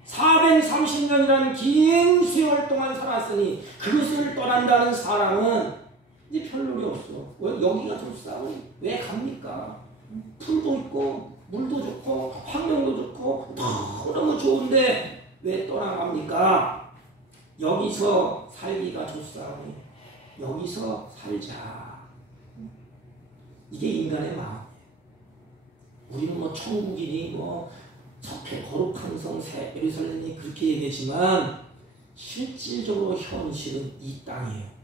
430년이라는 긴 세월 동안 살았으니 그것을 떠난다는 사람은 이제 별로이 없어. 왜 여기가 좁사오니 왜 갑니까? 풀도 있고 물도 좋고 환경도 좋고 너무 좋은데 왜 떠나갑니까? 여기서 살기가 좋사오니 여기서 살자. 이게 인간의 마음이에요. 우리는 뭐 천국이니 뭐 저렇게 거룩한 성 새 예루살렘이 그렇게 얘기하지만 실질적으로 현실은 이 땅이에요.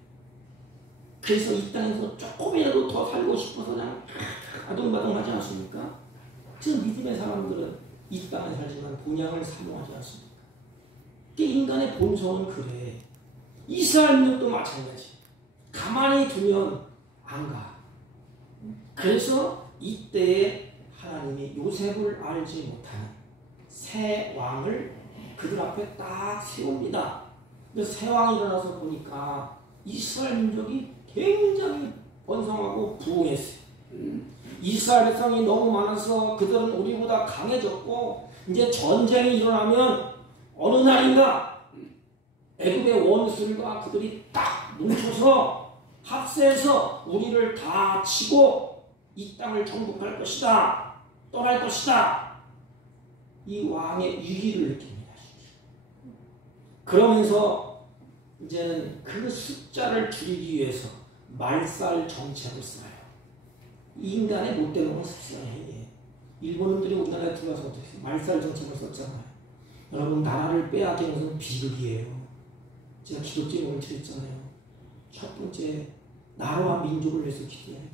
그래서 이 땅에서 조금이라도 더 살고 싶어서 그냥 아둥바둥하지 않습니까? 지금 믿음의 사람들은 이 땅에 살지만 본향을 사모하지 않습니까? 이게 인간의 본성은 그래. 이스라엘 민족도 마찬가지. 가만히 두면 안 가. 그래서 이때에 하나님이 요셉을 알지 못하는 새 왕을 그들 앞에 딱 세웁니다. 근데 새 왕이 일어나서 보니까 이스라엘 민족이 굉장히 번성하고 부흥했어요. 이스라엘 백성이 너무 많아서 그들은 우리보다 강해졌고 이제 전쟁이 일어나면 어느 날인가 애굽의 원수들과 그들이 딱 뭉쳐서 합세해서 우리를 다 치고 이 땅을 정복할 것이다. 떠날 것이다. 이 왕의 위기를 느낍니다. 그러면서 이제는 그 숫자를 줄이기 위해서 말살 정책을 써요. 인간의 못된 놈은 습성이에요. 일본인들이 우리나라에 들어와서 어떻게 말살 정책을 썼잖아요. 여러분 나라를 빼앗기는 것은 비극이에요. 제가 기독교에 멈춰있잖아요. 첫 번째 나라와 민족을 위해서 기도해야 돼요.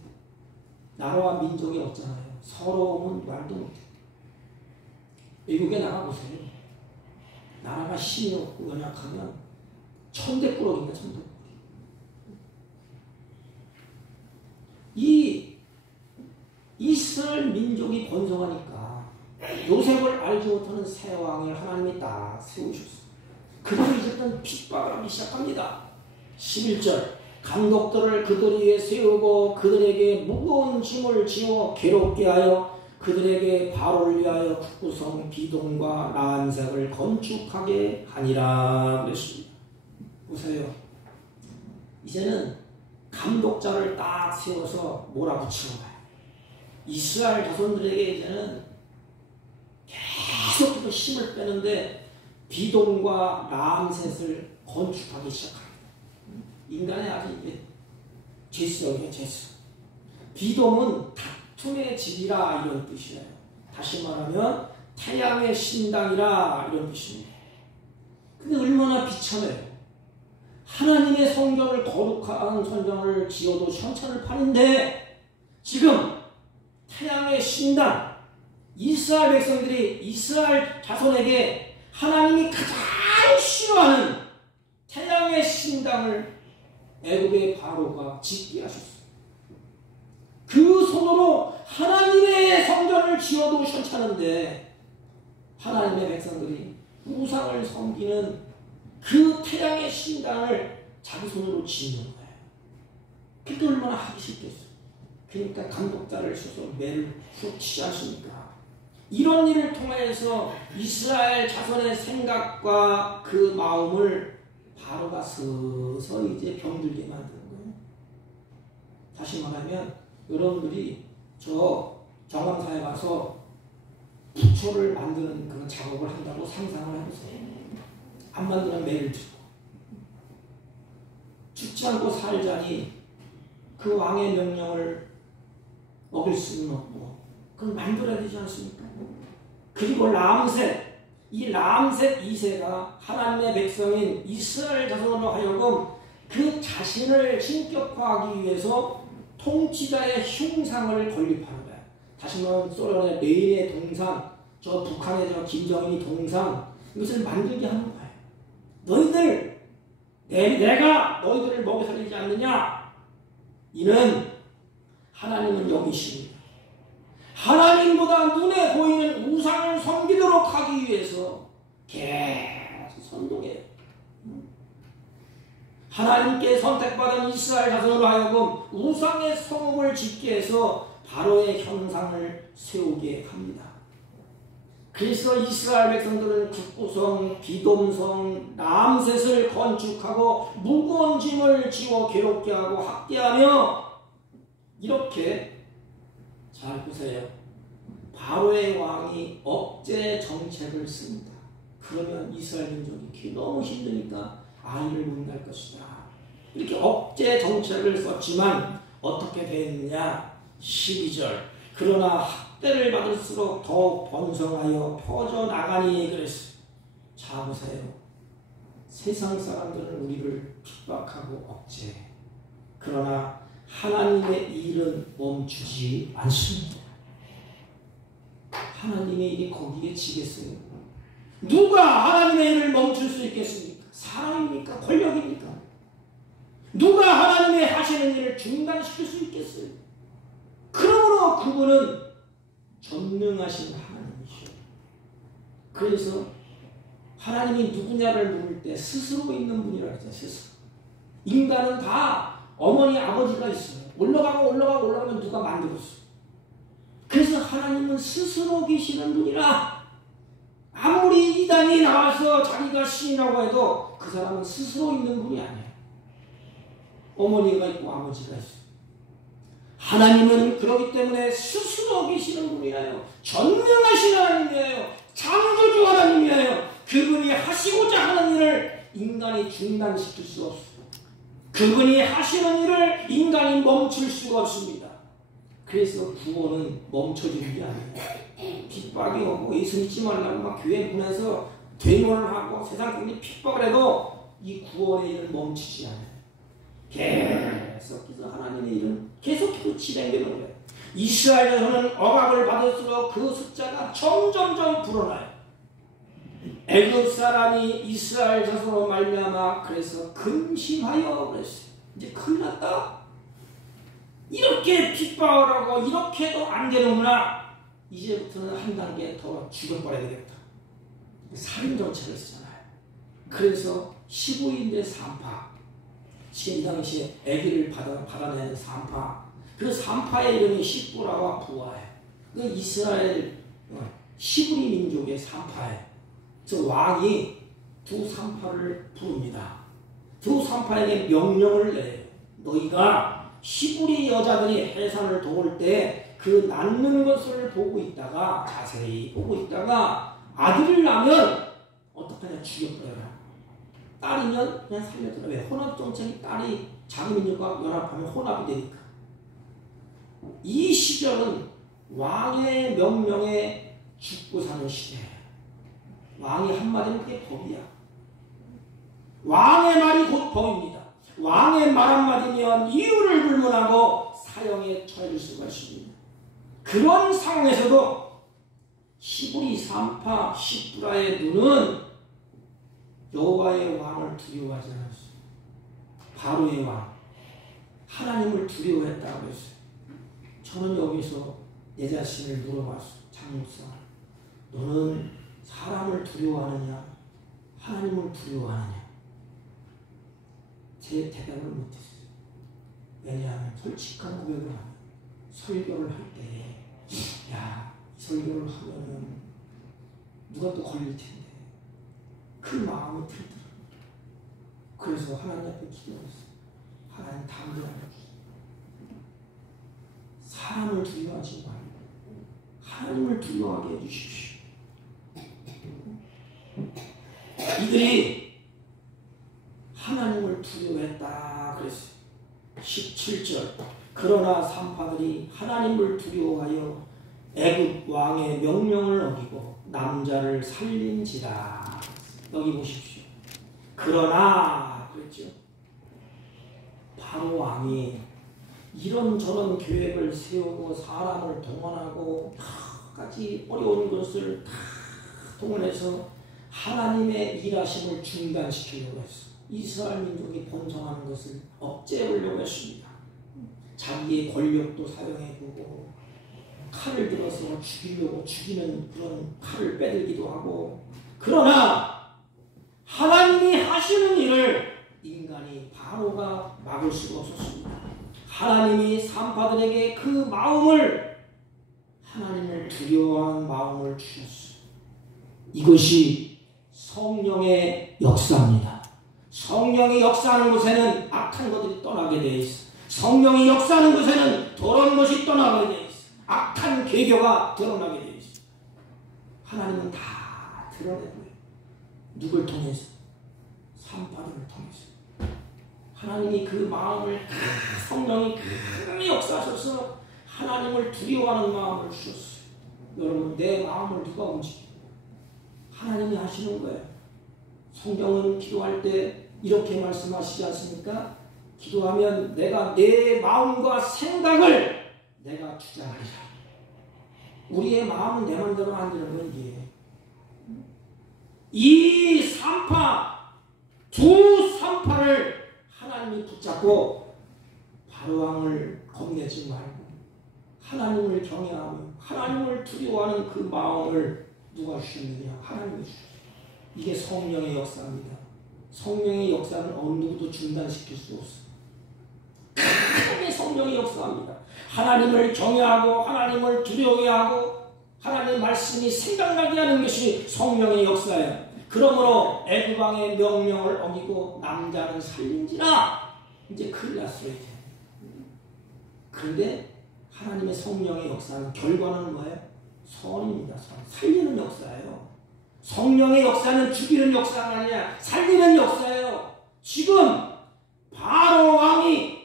나라와 민족이 없잖아요. 서러움은 말도 못해요. 외국에 나가보세요. 나라가 힘이 없고 연약하면 천대꾸러기입니다. 천대꾸러기. 이 이스라엘 민족이 번성하니까 요셉을 알지 못하는 새 왕을 하나님이 딱 세우셨어요. 그들을 이제부터 핍박을 하기 시작합니다. 11절 감독들을 그들 위에 세우고 그들에게 무거운 짐을 지어 괴롭게 하여 그들에게 바로를 위하여 북구성 비동과 란색을 건축하게 하니라 그랬습니다. 보세요. 이제는 감독자를 딱 세워서 몰아붙이는 거예요. 이스라엘 자손들에게 이제는 계속해서 힘을 빼는데 비동과 람셋을 건축하기 시작합니다. 인간의 아주 이게 죄성이에요, 죄성. 비동은 다툼의 집이라 이런 뜻이에요. 다시 말하면 태양의 신당이라 이런 뜻입니다. 근데 얼마나 비참해요. 하나님의 성전을 거룩한 성전을 지어도 현찰을 파는데 지금 태양의 신당, 이스라엘 백성들이 이스라엘 자손에게 하나님이 가장 싫어하는 태양의 신당을 애굽의 바로가 짓게 하셨어요. 그 손으로 하나님의 성전을 지어도 현찮은데 하나님의 백성들이 우상을 섬기는 그 태양의 신당을 자기 손으로 짓는 거예요. 그게 얼마나 하기 싫겠어요. 그러니까 감독자를 써서 매를 훅 치지 않습니까? 이런 일을 통해서 이스라엘 자손의 생각과 그 마음을 바로가 서서히 이제 병들게 만드는 거예요. 다시 말하면 여러분들이 저 정강사에 가서 부초를 만드는 그런 작업을 한다고 상상을 해보세요. 안 만드는 매를 들고 죽지 않고 살자니 그 왕의 명령을 어길 수는 없고 그걸 만들어야 되지 않습니까? 그리고 람셋, 이 람셋 2세가 하나님의 백성인 이스라엘 자손으로 하여금 그 자신을 신격화하기 위해서 통치자의 흉상을 건립하는 거야. 다시 말하면 소련의 레인의 동상, 저 북한의 저 김정일이 동상, 이것을 만들게 하는 거예요. 너희들, 내가 너희들을 먹여 살리지 않느냐? 이는 하나님은 영이십니다. 하나님보다 눈에 보이는 우상을 섬기도록 하기 위해서 계속 선동해요. 하나님께 선택받은 이스라엘 자손으로 하여금 우상의 성읍을 짓게 해서 바로의 형상을 세우게 합니다. 그래서 이스라엘 백성들은 북구성, 비돔성, 람셋을 건축하고 무거운 짐을 지워 괴롭게 하고 학대하며 이렇게 잘 보세요. 바로의 왕이 억제 정책을 씁니다. 그러면 이스라엘 민족이 너무 힘드니까 아이를 못 낳을 것이다. 이렇게 억제 정책을 썼지만 어떻게 됐느냐? 12절 그러나 학대를 받을수록 더욱 번성하여 퍼져나가니 그랬어요. 자 보세요. 세상 사람들은 우리를 핍박하고 억제해. 그러나 하나님의 일은 멈추지 않습니다. 하나님의 일이 거기에 지겠어요. 누가 하나님의 일을 멈출 수 있겠습니까? 사람입니까? 권력입니까? 누가 하나님의 하시는 일을 중단시킬 수 있겠어요? 그러므로 그분은 전능하신 하나님이시오. 그래서 하나님이 누구냐를 물을 때 스스로 있는 분이라고 했죠. 스스로. 인간은 다 어머니 아버지가 있어요. 올라가면 누가 만들었어요. 그래서 하나님은 스스로 계시는 분이라 아무리 이단이 나와서 자기가 신이라고 해도 그 사람은 스스로 있는 분이 아니에요. 어머니가 있고 아버지가 있어요. 하나님은 그렇기 때문에 스스로 계시는 분이에요. 전능하신 하나님이에요. 창조주 하나님이에요. 그분이 하시고자 하는 일을 인간이 중단시킬 수 없어요. 그분이 하시는 일을 인간이 멈출 수가 없습니다. 그래서 구원은 멈춰지는 게 아니에요. 핍박이 오고 예수 믿지 말라고 막 교회 보내서 대면을 하고 세상 국민이 핍박을 해도 이 구원의 일은 멈추지 않아요. 계속해서 하나님의 일은 계속해서 진행되는 거예요. 이스라엘에서는 억압을 받을수록 그 숫자가 점점점 불어나요. 애굽 사람이 이스라엘 자손으로 말미암아 그래서 근심하여 그랬어요. 이제 큰일 났다. 이렇게 핍박을 하고 이렇게 해도 안 되는구나. 이제부터는 한 단계 더 죽여버려야 되겠다. 살인 정책을 쓰잖아요. 그래서 15인대 3파 지금 이 당시에 아기를 받아내는 산파, 그 산파의 이름이 시브라와 부아예요. 그 이스라엘 히브리 민족의 산파예요. 저 왕이 두 산파를 부릅니다. 두 산파에게 명령을 내요. 너희가 히브리 여자들이 해산을 도울 때 그 낳는 것을 보고 있다가, 자세히 보고 있다가 아들을 낳으면 어떡하냐, 죽여버려라. 딸이면 그냥 살려둬라. 왜? 혼합정책이 딸이 자기민족과 연합하면 혼합이 되니까. 이 시절은 왕의 명령에 죽고 사는 시대예요. 왕이 한마디는 그게 법이야. 왕의 말이 곧 법입니다. 왕의 말 한마디면 이유를 불문하고 사형에 처해질 수가 있습니다. 그런 상황에서도 히브리 산파 시브라의 눈은 여호와의 왕을 두려워하지 않았어요. 바로의 왕, 하나님을 두려워했다고 했어요. 저는 여기서 내 자신을 물어봤어요. 장목사, 너는 사람을 두려워하느냐, 하나님을 두려워하느냐? 제 대답을 못했어요. 왜냐하면 솔직한 고백을 하면 설교를 할 때, 야, 이 설교를 하면은 누가 또 걸릴 텐데, 그 마음이 들더라고요. 그래서 하나님 앞에 기도했어요. 하나님 담대 알려주세요. 사람을 두려워하지 말고 하나님을 두려워하게 해주십시오. 이들이 하나님을 두려워했다 그랬어요. 17절, 그러나 산파들이 하나님을 두려워하여 애굽 왕의 명령을 어기고 남자를 살린지라. 여기 보십시오. 그러나 그랬죠. 바로 왕이 이런저런 계획을 세우고 사람을 동원하고 여러 가지 어려운 것을 다 동원해서 하나님의 일하심을 중단시키려고 했어. 이스라엘 민족이 번성하는 것을 억제하려고 했습니다. 자기의 권력도 사용해보고 칼을 들어서 죽이려고 죽이는 그런 칼을 빼들기도 하고, 그러나 하나님이 하시는 일을 인간이 바로가 막을 수가 없었습니다. 하나님이 산파들에게 그 마음을, 하나님을 두려워하는 마음을 주셨어요. 이것이 성령의 역사입니다. 성령이 역사하는 곳에는 악한 것들이 떠나게 되어 있어. 성령이 역사하는 곳에는 더러운 것이 떠나게 되어 있어. 악한 계교가 드러나게 되어 있어. 하나님은 다 드러내고요. 누굴 통해서? 산파들을 통해서. 하나님이 그 마음을, 성령이 크게 역사하셔서 하나님을 두려워하는 마음을 주셨어요. 여러분, 내 마음을 누가 움직여요? 하나님이 하시는 거예요. 성경은 기도할 때 이렇게 말씀하시지 않습니까? 기도하면 내가 내 마음과 생각을 내가 주장하리라. 우리의 마음은 내 마음대로 안 되는 건 이게. 이 산파, 두 산파를 하나님이 붙잡고 바로왕을 겁내지 말고 하나님을 경외하며 하나님을 두려워하는 그 마음을 누가 주셨느냐? 하나님이 주셨어요. 이게 성령의 역사입니다. 성령의 역사는 어느 누구도 중단시킬 수 없어요. 크게 성령의 역사입니다. 하나님을 경외하고 하나님을 두려워하고 하나님의 말씀이 생각나게 하는 것이 성령의 역사예요. 그러므로 애굽 왕의 명령을 어기고 남자는 살린지라. 이제 큰일 났어요. 이제. 그런데 하나님의 성령의 역사는 결과는 뭐예요? 선입니다. 살리는 역사예요. 성령의 역사는 죽이는 역사가 아니라 살리는 역사예요. 지금 바로 왕이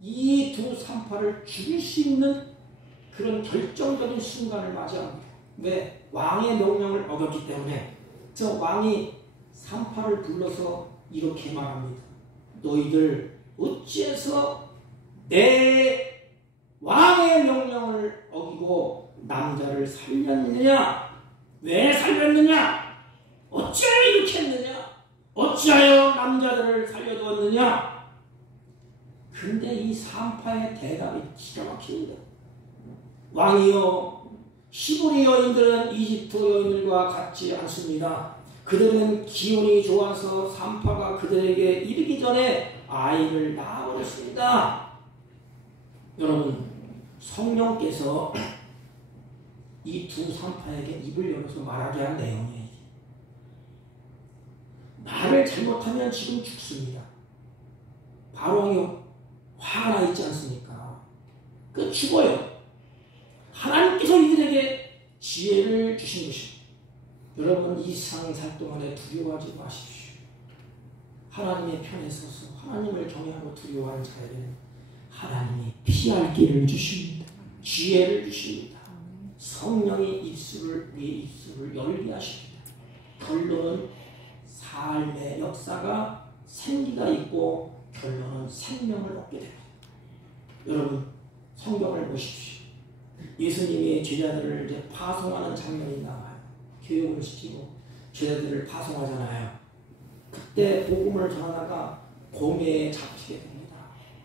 이 두 산파를 죽일 수 있는 그런 결정적인 순간을 맞이합니다. 왜? 왕의 명령을 어겼기 때문에. 저 왕이 산파를 불러서 이렇게 말합니다. 너희들 어찌해서 내 왕의 명령을 어기고 남자를 살렸느냐? 왜 살렸느냐? 어찌하여 이렇게 했느냐? 어찌하여 남자들을 살려두었느냐? 근데 이 산파의 대답이 기가 막힙니다. 왕이여, 히브리 여인들은 이집트 여인들과 같지 않습니다. 그들은 기운이 좋아서 산파가 그들에게 이르기 전에 아이를 낳아버렸습니다. 여러분, 성령께서 이 두 산파에게 입을 열어서 말하게 한 내용이에요. 말을 잘못하면 지금 죽습니다. 바로왕이 화가 나 있지 않습니까? 그 죽어요. 하나님께서 이들에게 지혜를 주신 것입니다. 여러분, 이 세상 살 동안에 두려워하지 마십시오. 하나님의 편에 서서 하나님을 경외하고 두려워하는 자에게는 하나님이 피할 길을 주십니다. 지혜를 주십니다. 성령이 우리의 입술을 열게 하십니다. 결론은 삶의 역사가 생기가 있고 결론은 생명을 얻게 됩니다. 여러분, 성경을 보십시오. 예수님이 제자들을 이제 파송하는 장면이 나와요. 교육을 시키고 제자들을 파송하잖아요. 그때 복음을 전하다가 공회에 잡히게 됩니다.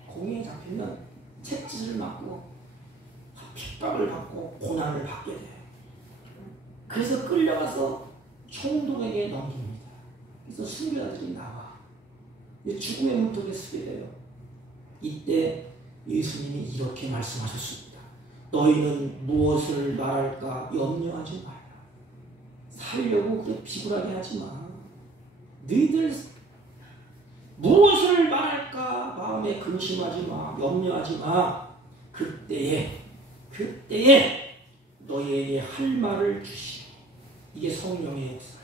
공회에 잡히면 채찍을 맞고 핍박을 받고 고난을 받게 돼요. 그래서 끌려가서 총독에게 넘깁니다. 그래서 순교자들이 나와 죽음의 문턱에 서게 돼요. 이때 예수님이 이렇게 말씀하셨습니다. 너희는 무엇을 말할까 염려하지 마라. 살려고 그렇게 비굴하게 하지 마. 너희들 무엇을 말할까 마음에 근심하지 마. 염려하지 마. 그때에 너희에게 할 말을 주시리. 이게 성령의 역사예요.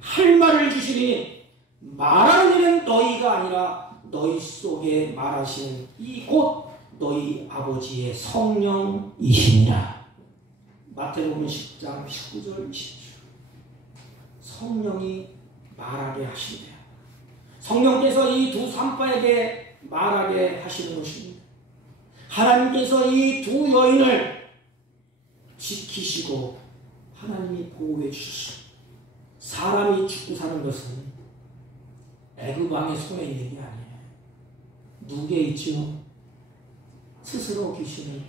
할 말을 주시니 말하는 일은 너희가 아니라 너희 속에 말하시는 이 곧 너희 아버지의 성령이시니라. 마태복음 10장 19절 20절. 성령이 말하게 하신대요. 성령께서 이 두 산파에게 말하게 하시는 것입니다. 하나님께서 이 두 여인을 지키시고 하나님이 보호해 주셨습니다. 사람이 죽고 사는 것은 애굽 왕의 손에 있는 게 아니에요. 누구에 있죠? 스스로 계시는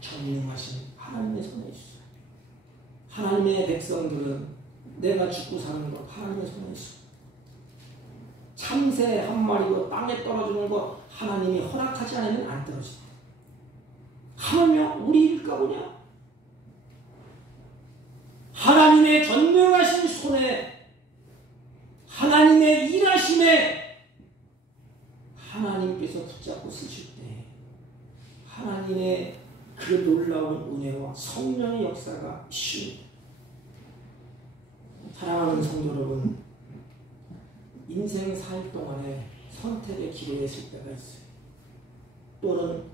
전능하신 하나님의 손에 있어요. 하나님의 백성들은 내가 죽고 사는 것 하나님의 손에 있어요. 참새 한 마리도 땅에 떨어지는 것 하나님이 허락하지 않으면 안 떨어집니다. 하물며 우리 일까 보냐? 하나님의 전능하신 손에 하나님의 일하심에 하나님께서 붙잡고 쓰실 때 하나님의 그 놀라운 은혜와 성령의 역사가 있습니다. 사랑하는 성도 여러분, 인생 살 동안에 선택의 기로에 설 때가 있어요. 또는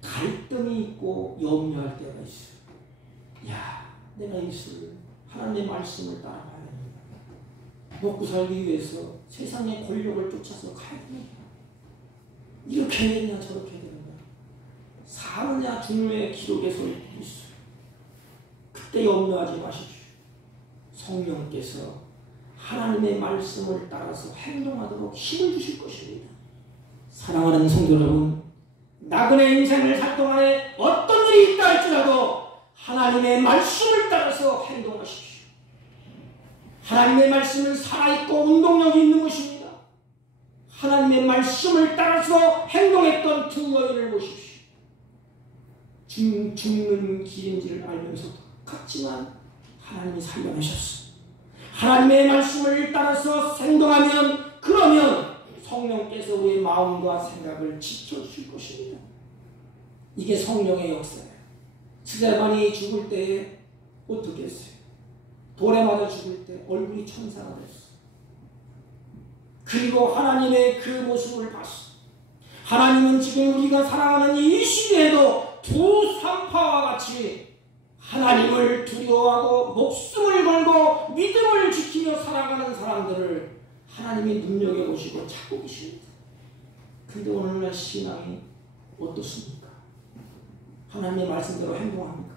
갈등이 있고 염려할 때가 있어요. 내가 예수를 하나님의 말씀을 따라가야 됩니다. 먹고 살기 위해서 세상의 권력을 쫓아서 가야 됩니다. 이렇게 해야 되냐 저렇게 해야 되냐 사느냐 죽느냐의 기록에 서 있어요. 그때 염려하지 마십시오. 성령께서 하나님의 말씀을 따라서 행동하도록 힘을 주실 것입니다. 사랑하는 성도 여러분, 나그네 인생을 살 동안에 어떤 일이 있다 할지라도 하나님의 말씀을 따라서 행동하십시오. 하나님의 말씀은 살아있고 운동력이 있는 것입니다. 하나님의 말씀을 따라서 행동했던 두 여인을 보십시오. 죽는 길인지를 알면서도 같지만 하나님이 살려내셨어. 하나님의 말씀을 따라서 행동하면 그러면 성령께서 우리의 마음과 생각을 지켜주실 것입니다. 이게 성령의 역사예요. 스데반이 죽을 때에 어떻게 했어요? 돌에 맞아 죽을 때 얼굴이 천사가 됐어요. 그리고 하나님의 그 모습을 봤어. 하나님은 지금 우리가 사랑하는 이 시대에도 두 산파와 같이 하나님을 두려워하고 목숨을 걸고 믿음을 지키며 살아가는 사람들을 하나님이 눈여겨보시고 찾고 계십니다. 근데 오늘날 신앙이 어떻습니까? 하나님의 말씀대로 행동합니까?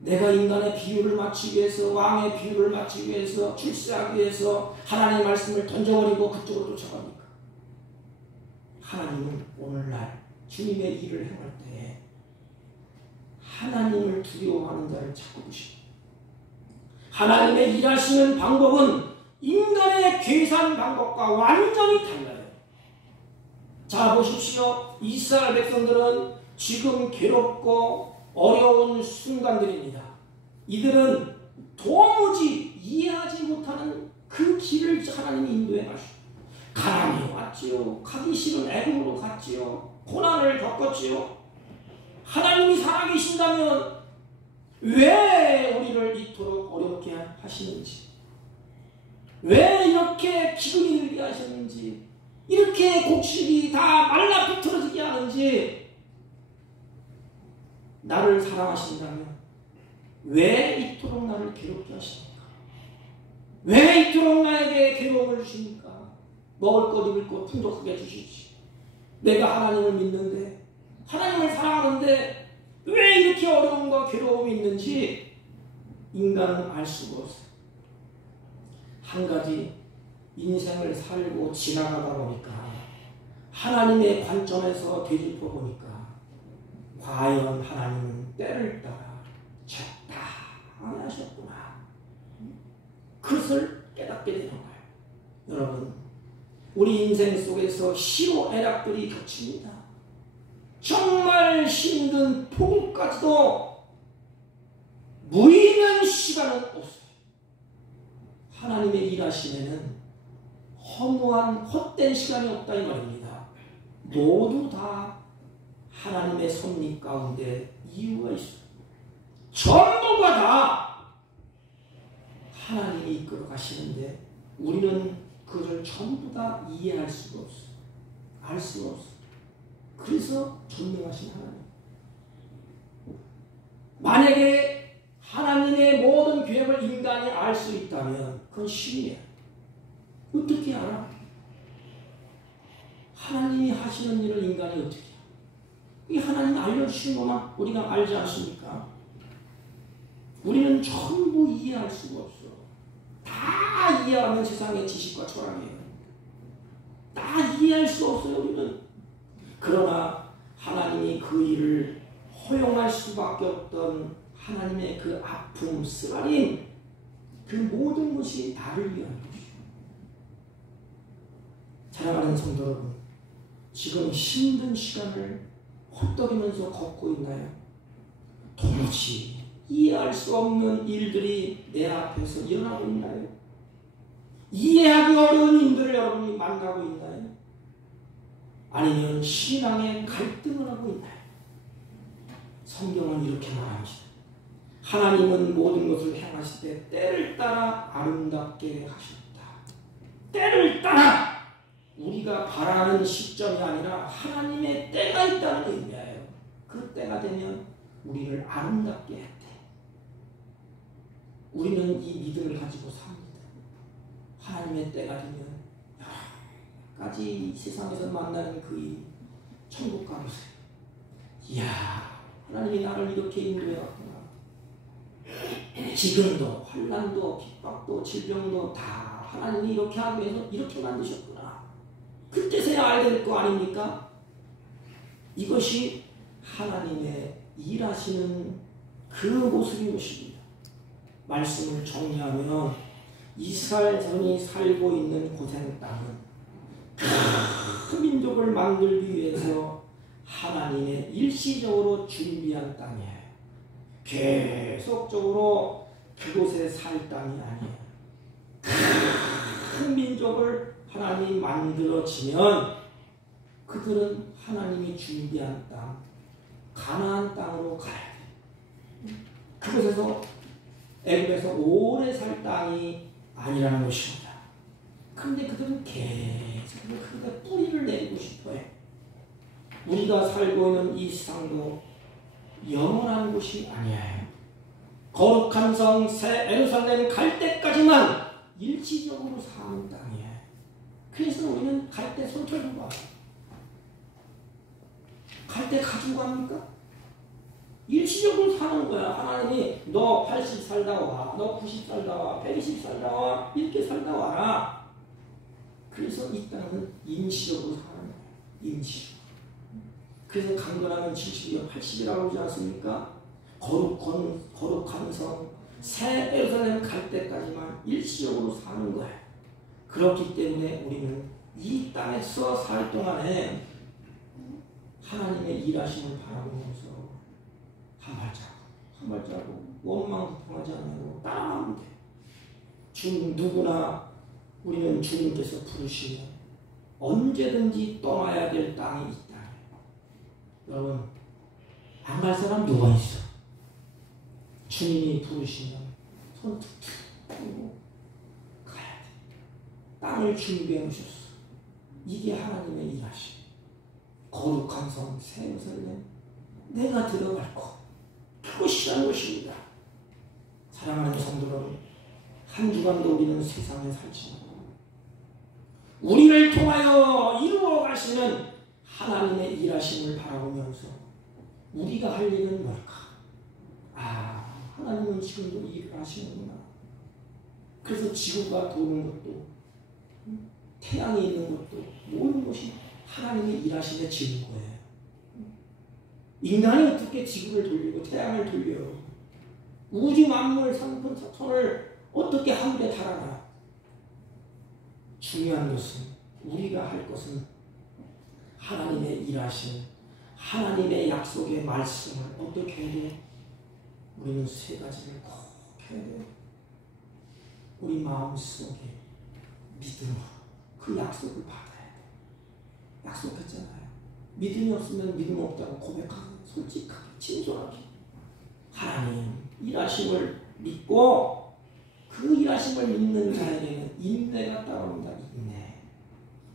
내가 인간의 비유를 맞추기 위해서, 왕의 비유를 맞추기 위해서, 출세하기 위해서 하나님의 말씀을 던져버리고 그쪽으로 쫓아갑니까? 하나님은 오늘날 주님의 일을 행할 때 하나님을 두려워하는 자를 찾고 계십니다. 하나님의 일하시는 방법은 인간의 계산 방법과 완전히 달라요. 자, 보십시오. 이스라엘 백성들은 지금 괴롭고 어려운 순간들입니다. 이들은 도무지 이해하지 못하는 그 길을 하나님이 인도해 가시고, 가난이 왔지요. 가기 싫은 애국으로 갔지요. 고난을 겪었지요. 하나님이 살아계신다면 왜 우리를 이토록 어렵게 하시는지, 왜 이렇게 기근이 들게 하셨는지, 이렇게 곡식이 다 말라 비틀어지게 하는지, 나를 사랑하신다면 왜 이토록 나를 괴롭게 하십니까? 왜 이토록 나에게 괴로움을 주십니까? 먹을 것 입을 것 풍족하게 주시지. 내가 하나님을 믿는데, 하나님을 사랑하는데 왜 이렇게 어려움과 괴로움이 있는지 인간은 알 수가 없어요. 한 가지, 인생을 살고 지나가다 보니까 하나님의 관점에서 되짚어 보니까 과연 하나님은 때를 따라 적당히 하셨구나. 그것을 깨닫게 되는 거예요. 여러분, 우리 인생 속에서 시로애락들이 겹칩니다. 정말 힘든 폭우까지도 무의미한 시간은 없어요. 하나님의 일하심에는 허무한 헛된 시간이 없다 이 말입니다. 모두 다 하나님의 섭리 가운데 이유가 있어요. 전부가 다 하나님이 이끌어 가시는데 우리는 그것을 전부 다 이해할 수가 없어요. 알 수가 없어요. 그래서 전능하신 하나님. 만약에 하나님의 모든 계획을 인간이 알 수 있다면 그건 신이에요. 어떻게 알아? 하나님이 하시는 일을 인간이 어떻게 해요? 이 하나님 알려주신 것만 우리가 알지 않습니까? 우리는 전부 이해할 수가 없어. 다 이해하면 세상의 지식과 철학이에요. 다 이해할 수 없어요, 우리는. 그러나 하나님이 그 일을 허용할 수밖에 없던 하나님의 그 아픔, 쓰라림, 그 모든 것이 나를 위한 것이요. 사랑하는 성도 여러분, 지금 힘든 시간을 헛떡이면서 걷고 있나요? 도무지 이해할 수 없는 일들이 내 앞에서 일어나고 있나요? 이해하기 어려운 일들을 여러분이 만나고 있나요? 아니면 신앙의 갈등을 하고 있나요? 성경은 이렇게 말합니다. 하나님은 모든 것을 행하실 때 때를 따라 아름답게 하셨다. 때를 따라! 우리가 바라는 시점이 아니라 하나님의 때가 있다는 의미예요. 그 때가 되면 우리를 아름답게 했대. 우리는 이 믿음을 가지고 삽니다. 하나님의 때가 되면 여러 가지 세상에서 만나는 그 일, 천국 가보세요. 이야, 하나님이 나를 이렇게 인도해왔구나. 지금도 환난도 핍박도 질병도 다 하나님이 이렇게 하기 위해서 이렇게 만드셨구나. 그때서야 알게 될 거 아닙니까? 이것이 하나님의 일하시는 그 모습인 것입니다. 말씀을 정리하면 이스라엘 전이 살고 있는 고생 땅은 큰 민족을 만들기 위해서 하나님의 일시적으로 준비한 땅이에요. 계속적으로 그곳에 살 땅이 아니에요. 큰 민족을 하나님이 만들어지면 그들은 하나님이 준비한 땅, 가나안 땅으로 가야 돼요. 그곳에서 애굽에서 오래 살 땅이 아니라는 것입니다. 그런데 그들은 계속 그들의 뿌리를 내리고 싶어요. 우리가 살고 있는 이 세상도 영원한 곳이 아니에요. 거룩한 성 새 예루살렘 갈 때까지만 일시적으로 사는 땅이에요. 그래서 우리는 갈 때 손 털고 와요. 갈 때 가지고 갑니까? 일시적으로 사는 거야. 하나님이 너 80 살다 와, 너 90 살다 와, 120 살다 와, 이렇게 살다 와라. 그래서 이 땅은 임시적으로 사는 거야. 임시적으로. 그래서 강건하면 70이요, 80이라고 그러지 않습니까? 거룩한 성, 새 예루살렘 갈 때까지만 일시적으로 사는 거예요. 그렇기 때문에 우리는 이 땅에서 살 동안에 하나님의 일하심을 바라보면서 한 발자국 원망불평하지 않고 따라가면 돼. 누구나 우리는 주님께서 부르시면 언제든지 떠나야 될 땅이 있다. 여러분, 안 갈 사람 누가 있어? 주님이 부르시면 손 툭툭 펴고 가야 돼. 땅을 준비해 놓으셨어. 이게 하나님의 일하심. 거룩한 성 새 예루살렘 내가 들어갈 것, 그것이라는 것입니다. 사랑하는 성도 여러분, 한 주간도 우리는 세상에 살지 않고 우리를 통하여 이루어 가시는 하나님의 일하심을 바라보면서 우리가 할 일은 뭘까? 하나님은 지금도 일을 하시는구나. 그래서 지구가 도는 것도 태양이 있는 것도 모든 것이 하나님의 일하심에 지은 거예요. 인간이 어떻게 지구를 돌리고 태양을 돌려? 우주 만물 선을 어떻게 하늘에 달아나? 중요한 것은 우리가 할 것은 하나님의 일하심, 하나님의 약속의 말씀을 어떻게 해야 돼? 우리는 세 가지를 꼭 해야 돼. 우리 마음속에 믿음으로 그 약속을 받아야 돼. 약속했잖아요. 믿음이 없으면 믿음 없다고 고백하고 솔직하게 진솔하게 하나님 일하심을 믿고 그 일하심을 믿는 자에게는 인내가 따라옵니다. 인내.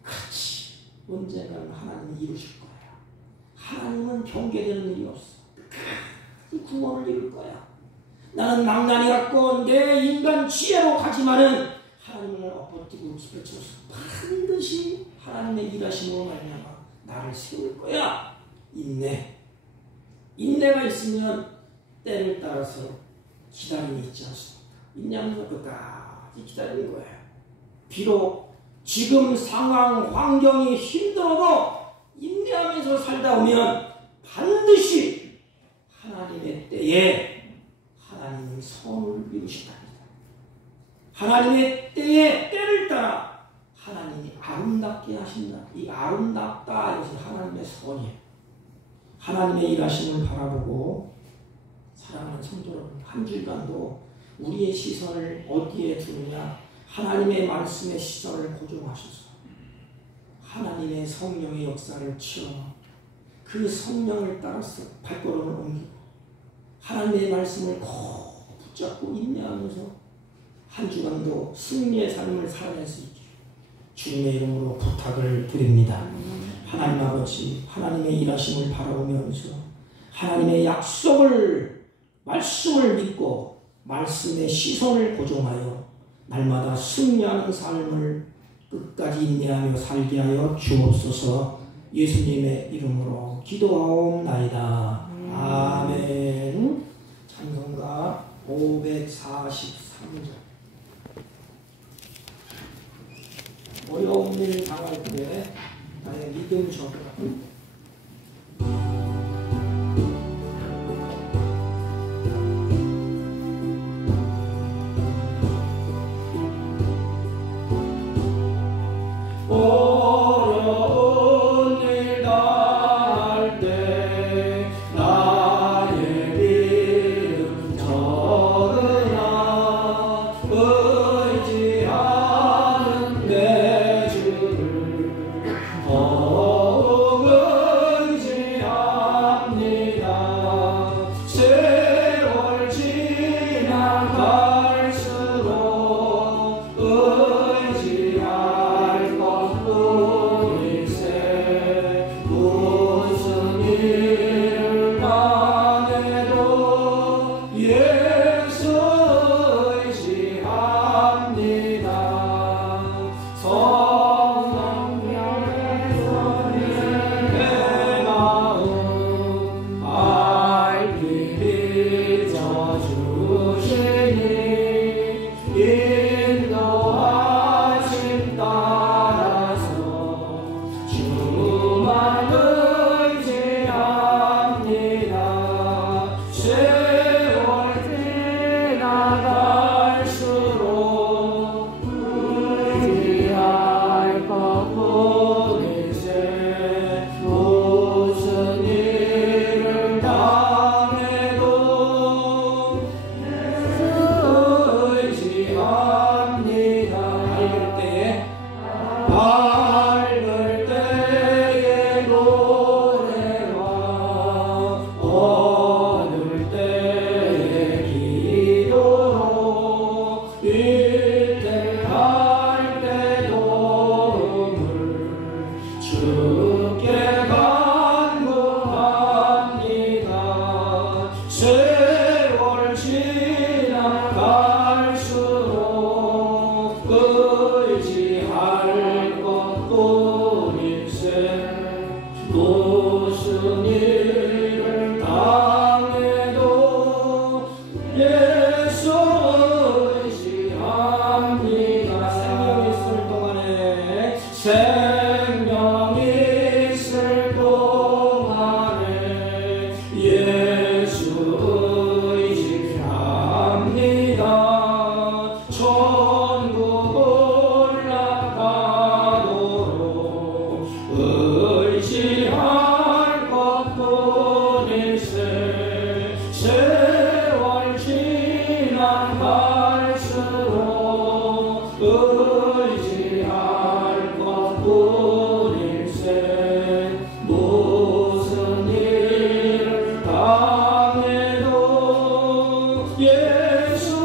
그렇지. 언젠가는 하나님이 이루실 거야. 하나님은 경계되는 일이 없어. 끝까지 구원을 이룰 거야. 나는 망나니 같고 내 인간 지혜로 가지만은 하나님을 엎어뜨고 펼쳐서 반드시 하나님의 일하심으로 말미암아 나를 세울 거야. 인내. 인내가 있으면 때를 따라서 기다림이 있지 않습니까? 인내하면서 끝까지 기다리는 거예요. 비록 지금 상황, 환경이 힘들어도 인내하면서 살다 보면 반드시 하나님의 때에 하나님은 선을 이루신답니다. 하나님의 때에 때를 따라 하나님이 아름답게 하신다. 이 아름답다 이것은 하나님의 선이에요. 하나님의 일하심을 바라보고 사랑하는 성도 여러분, 한 주간도 우리의 시선을 어디에 두느냐? 하나님의 말씀의 시선을 고정하셔서 하나님의 성령의 역사를 체험하고 그 성령을 따라서 발걸음을 옮기고 하나님의 말씀을 꼭 붙잡고 인내하면서 한 주간도 승리의 삶을 살아낼 수 있게 주님의 이름으로 부탁을 드립니다. 하나님 아버지, 하나님의 일하심을 바라보면서 하나님의 약속을, 말씀을 믿고 말씀의 시선을 고정하여 날마다 승리하는 삶을 끝까지 인내하며 살게 하여 주옵소서. 예수님의 이름으로 기도하옵나이다. 아멘. 찬송가 543절. 어려운 일 당할 때 나의 믿음 적으라. Oh 갈수록 의지할 것뿐일세. 무슨 일을 당해도 예수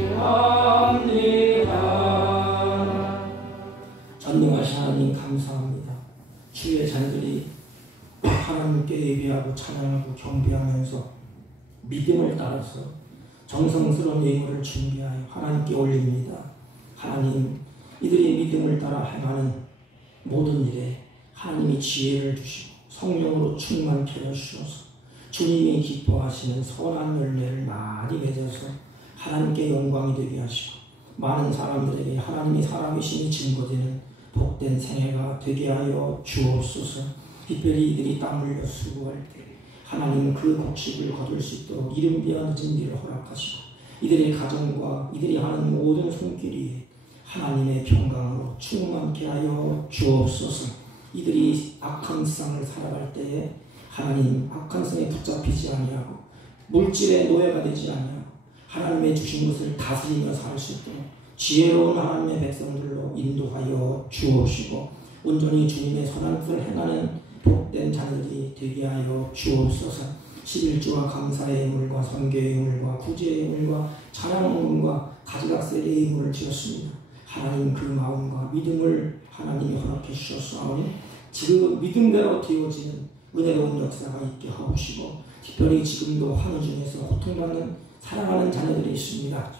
의지합니다. 전능하신 하나님 감사합니다. 주의 자녀들이 하나님께 예배하고 찬양하고 경배하면서 믿음을 따라서 정성스러운 예물을 준비하여 하나님께 올립니다. 하나님, 이들이 믿음을 따라 행하는 모든 일에 하나님이 지혜를 주시고 성령으로 충만케 하시옵소서. 주님이 기뻐하시는 선한 열매를 많이 맺어서 하나님께 영광이 되게 하시고 많은 사람들에게 하나님이 살아계심이 증거되는 복된 생애가 되게 하여 주옵소서. 특별히 이들이 땀 흘려 수고할 때 하나님 그 곡식을 거둘 수 있도록 이른비와 늦은 비를 허락하시고 이들의 가정과 이들이 하는 모든 손길이 하나님의 평강으로 충만케 하여 주옵소서. 이들이 악한 세상을 살아갈 때에 하나님 악한 세상에 붙잡히지 아니하고 물질의 노예가 되지 아니하고 하나님의 주신 것을 다스리며 살 수 있도록 지혜로운 하나님의 백성들로 인도하여 주옵시고 온전히 주님의 선한 뜻을 행하는 복된 자녀들이 되게 하여 주옵소서. 11조와 감사의 예물과 선교의 예물과 구제의 예물과 찬양의 예물과 가지각색의 예물을 지었습니다. 하나님 그 마음과 믿음을 하나님이 허락해 주셨사오니 지금 믿음대로 되어지는 은혜로운 역사가 있게 하옵시고 특별히 지금도 환우 중에서 고통받는 사랑하는 자녀들이 있습니다.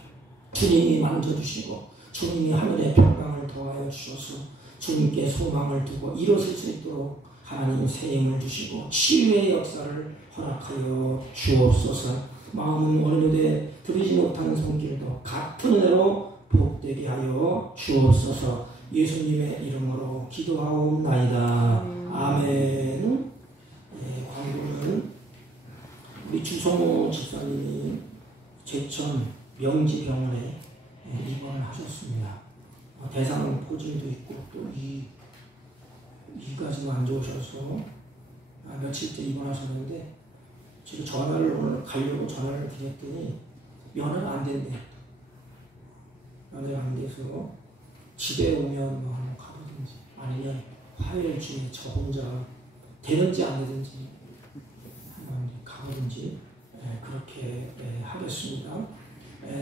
주님이 만져주시고 주님이 하늘의 평강을 더하여 주셔서 주님께 소망을 두고 이뤘을 수 있도록 하나님 새 힘을 주시고 치유의 역사를 허락하여 주옵소서. 마음은 오늘에 들으지 못하는 손길도 같은 은혜로 복되게 하여 주옵소서. 예수님의 이름으로 기도하옵나이다. 아멘. 광고는 우리 주성호 집사님이 제천 명지병원에 입원을 하셨습니다. 대상 포진도 있고 또 이가 지금 안 좋으셔서 며칠째 입원하셨는데 제가 전화를 오늘 가려고 전화를 드렸더니 면허가 안 된대. 면허가 안 돼서 집에 오면 뭐 한번 가보든지 아니면 화요일쯤에 저 혼자 되는지 안 되는지 한번 가보든지 그렇게 하겠습니다.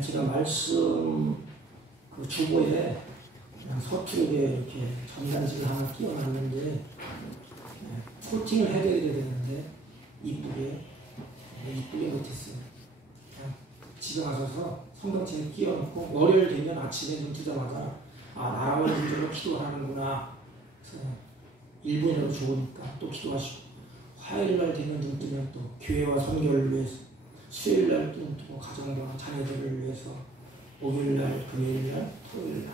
제가 말씀 그 주보에 그냥 서투르게 이렇게 전단지를 하나 끼워놨는데 코팅을 해드려야 되는데 이쁘게 못했어요. 그냥 집에 가셔서 성경책에 끼워놓고 월요일 되면 아침에 눈 뜨자마자 나라를 문제로 기도하는구나. 그래서 1분이라도 좋으니까 또 기도하시고 화요일날 되면 눈 뜨면 또 교회와 선교를 위해서 수요일날 눈 뜨고 가정과 자녀들을 위해서 목요일날, 금요일날, 토요일날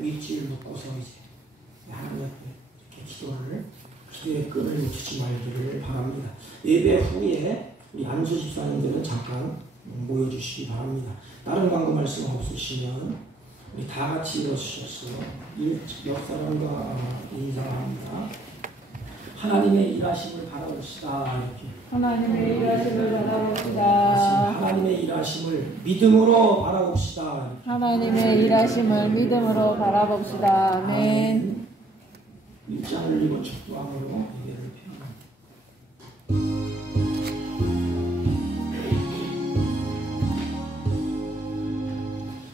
일주일 묶어서 이제 하나님 앞에 이렇게 기도의 끈을 놓치지 말기를 바랍니다. 예배 후에 우리 안수 집사님들은 잠깐 모여주시기 바랍니다. 다른 광고 말씀 없으시면 우리 다 같이 일어서셔서 옆 사람과 인사합니다. 하나님의 일하심을 바라봅시다. 이렇게. 하나님의 일하심을 바라봅시다. 하나님의 일하심을 믿음으로 바라봅시다. 하나님의 일하심을 믿음으로 바라봅시다. 아멘. 입장을 입은 축도함으로 예배를 펴는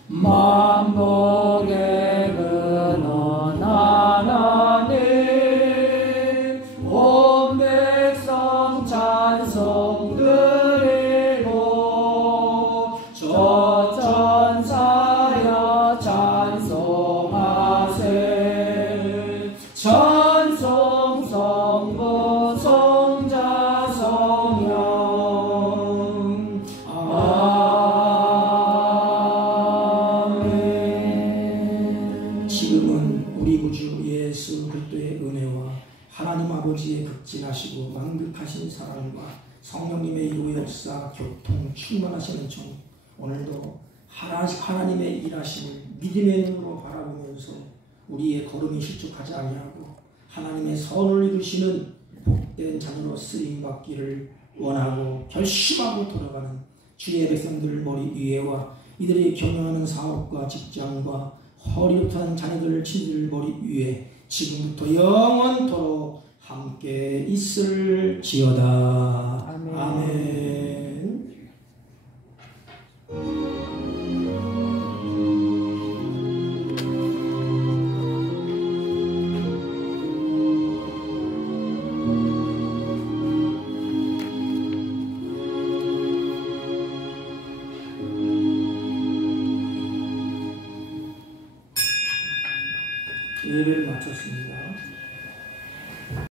만복의 근원 하나님 온 백성 찬송 드리고 저 천사여 찬송하세. 찬송 성부 성자 성령 아멘. 지금은 우리 구주 예수 그리스도의 은혜와 하나님 아버지의 극진하시고 만극하신 사랑과 성령님의 이루 역사 교통 충만하시는 종 오늘도 하나님의 일하심을 믿음의 눈으로 바라보면서 우리의 걸음이 실족하지 아니하고 하나님의 선을 이루시는 복된 자녀로 쓰임받기를 원하고 결심하고 돌아가는 주의 백성들 머리 위에와 이들이 경영하는 사업과 직장과 허리부터 자녀들 친들 머리 위에 지금부터 영원토록 함께 있을지어다. 아멘. 아멘. 예배를 마쳤습니다.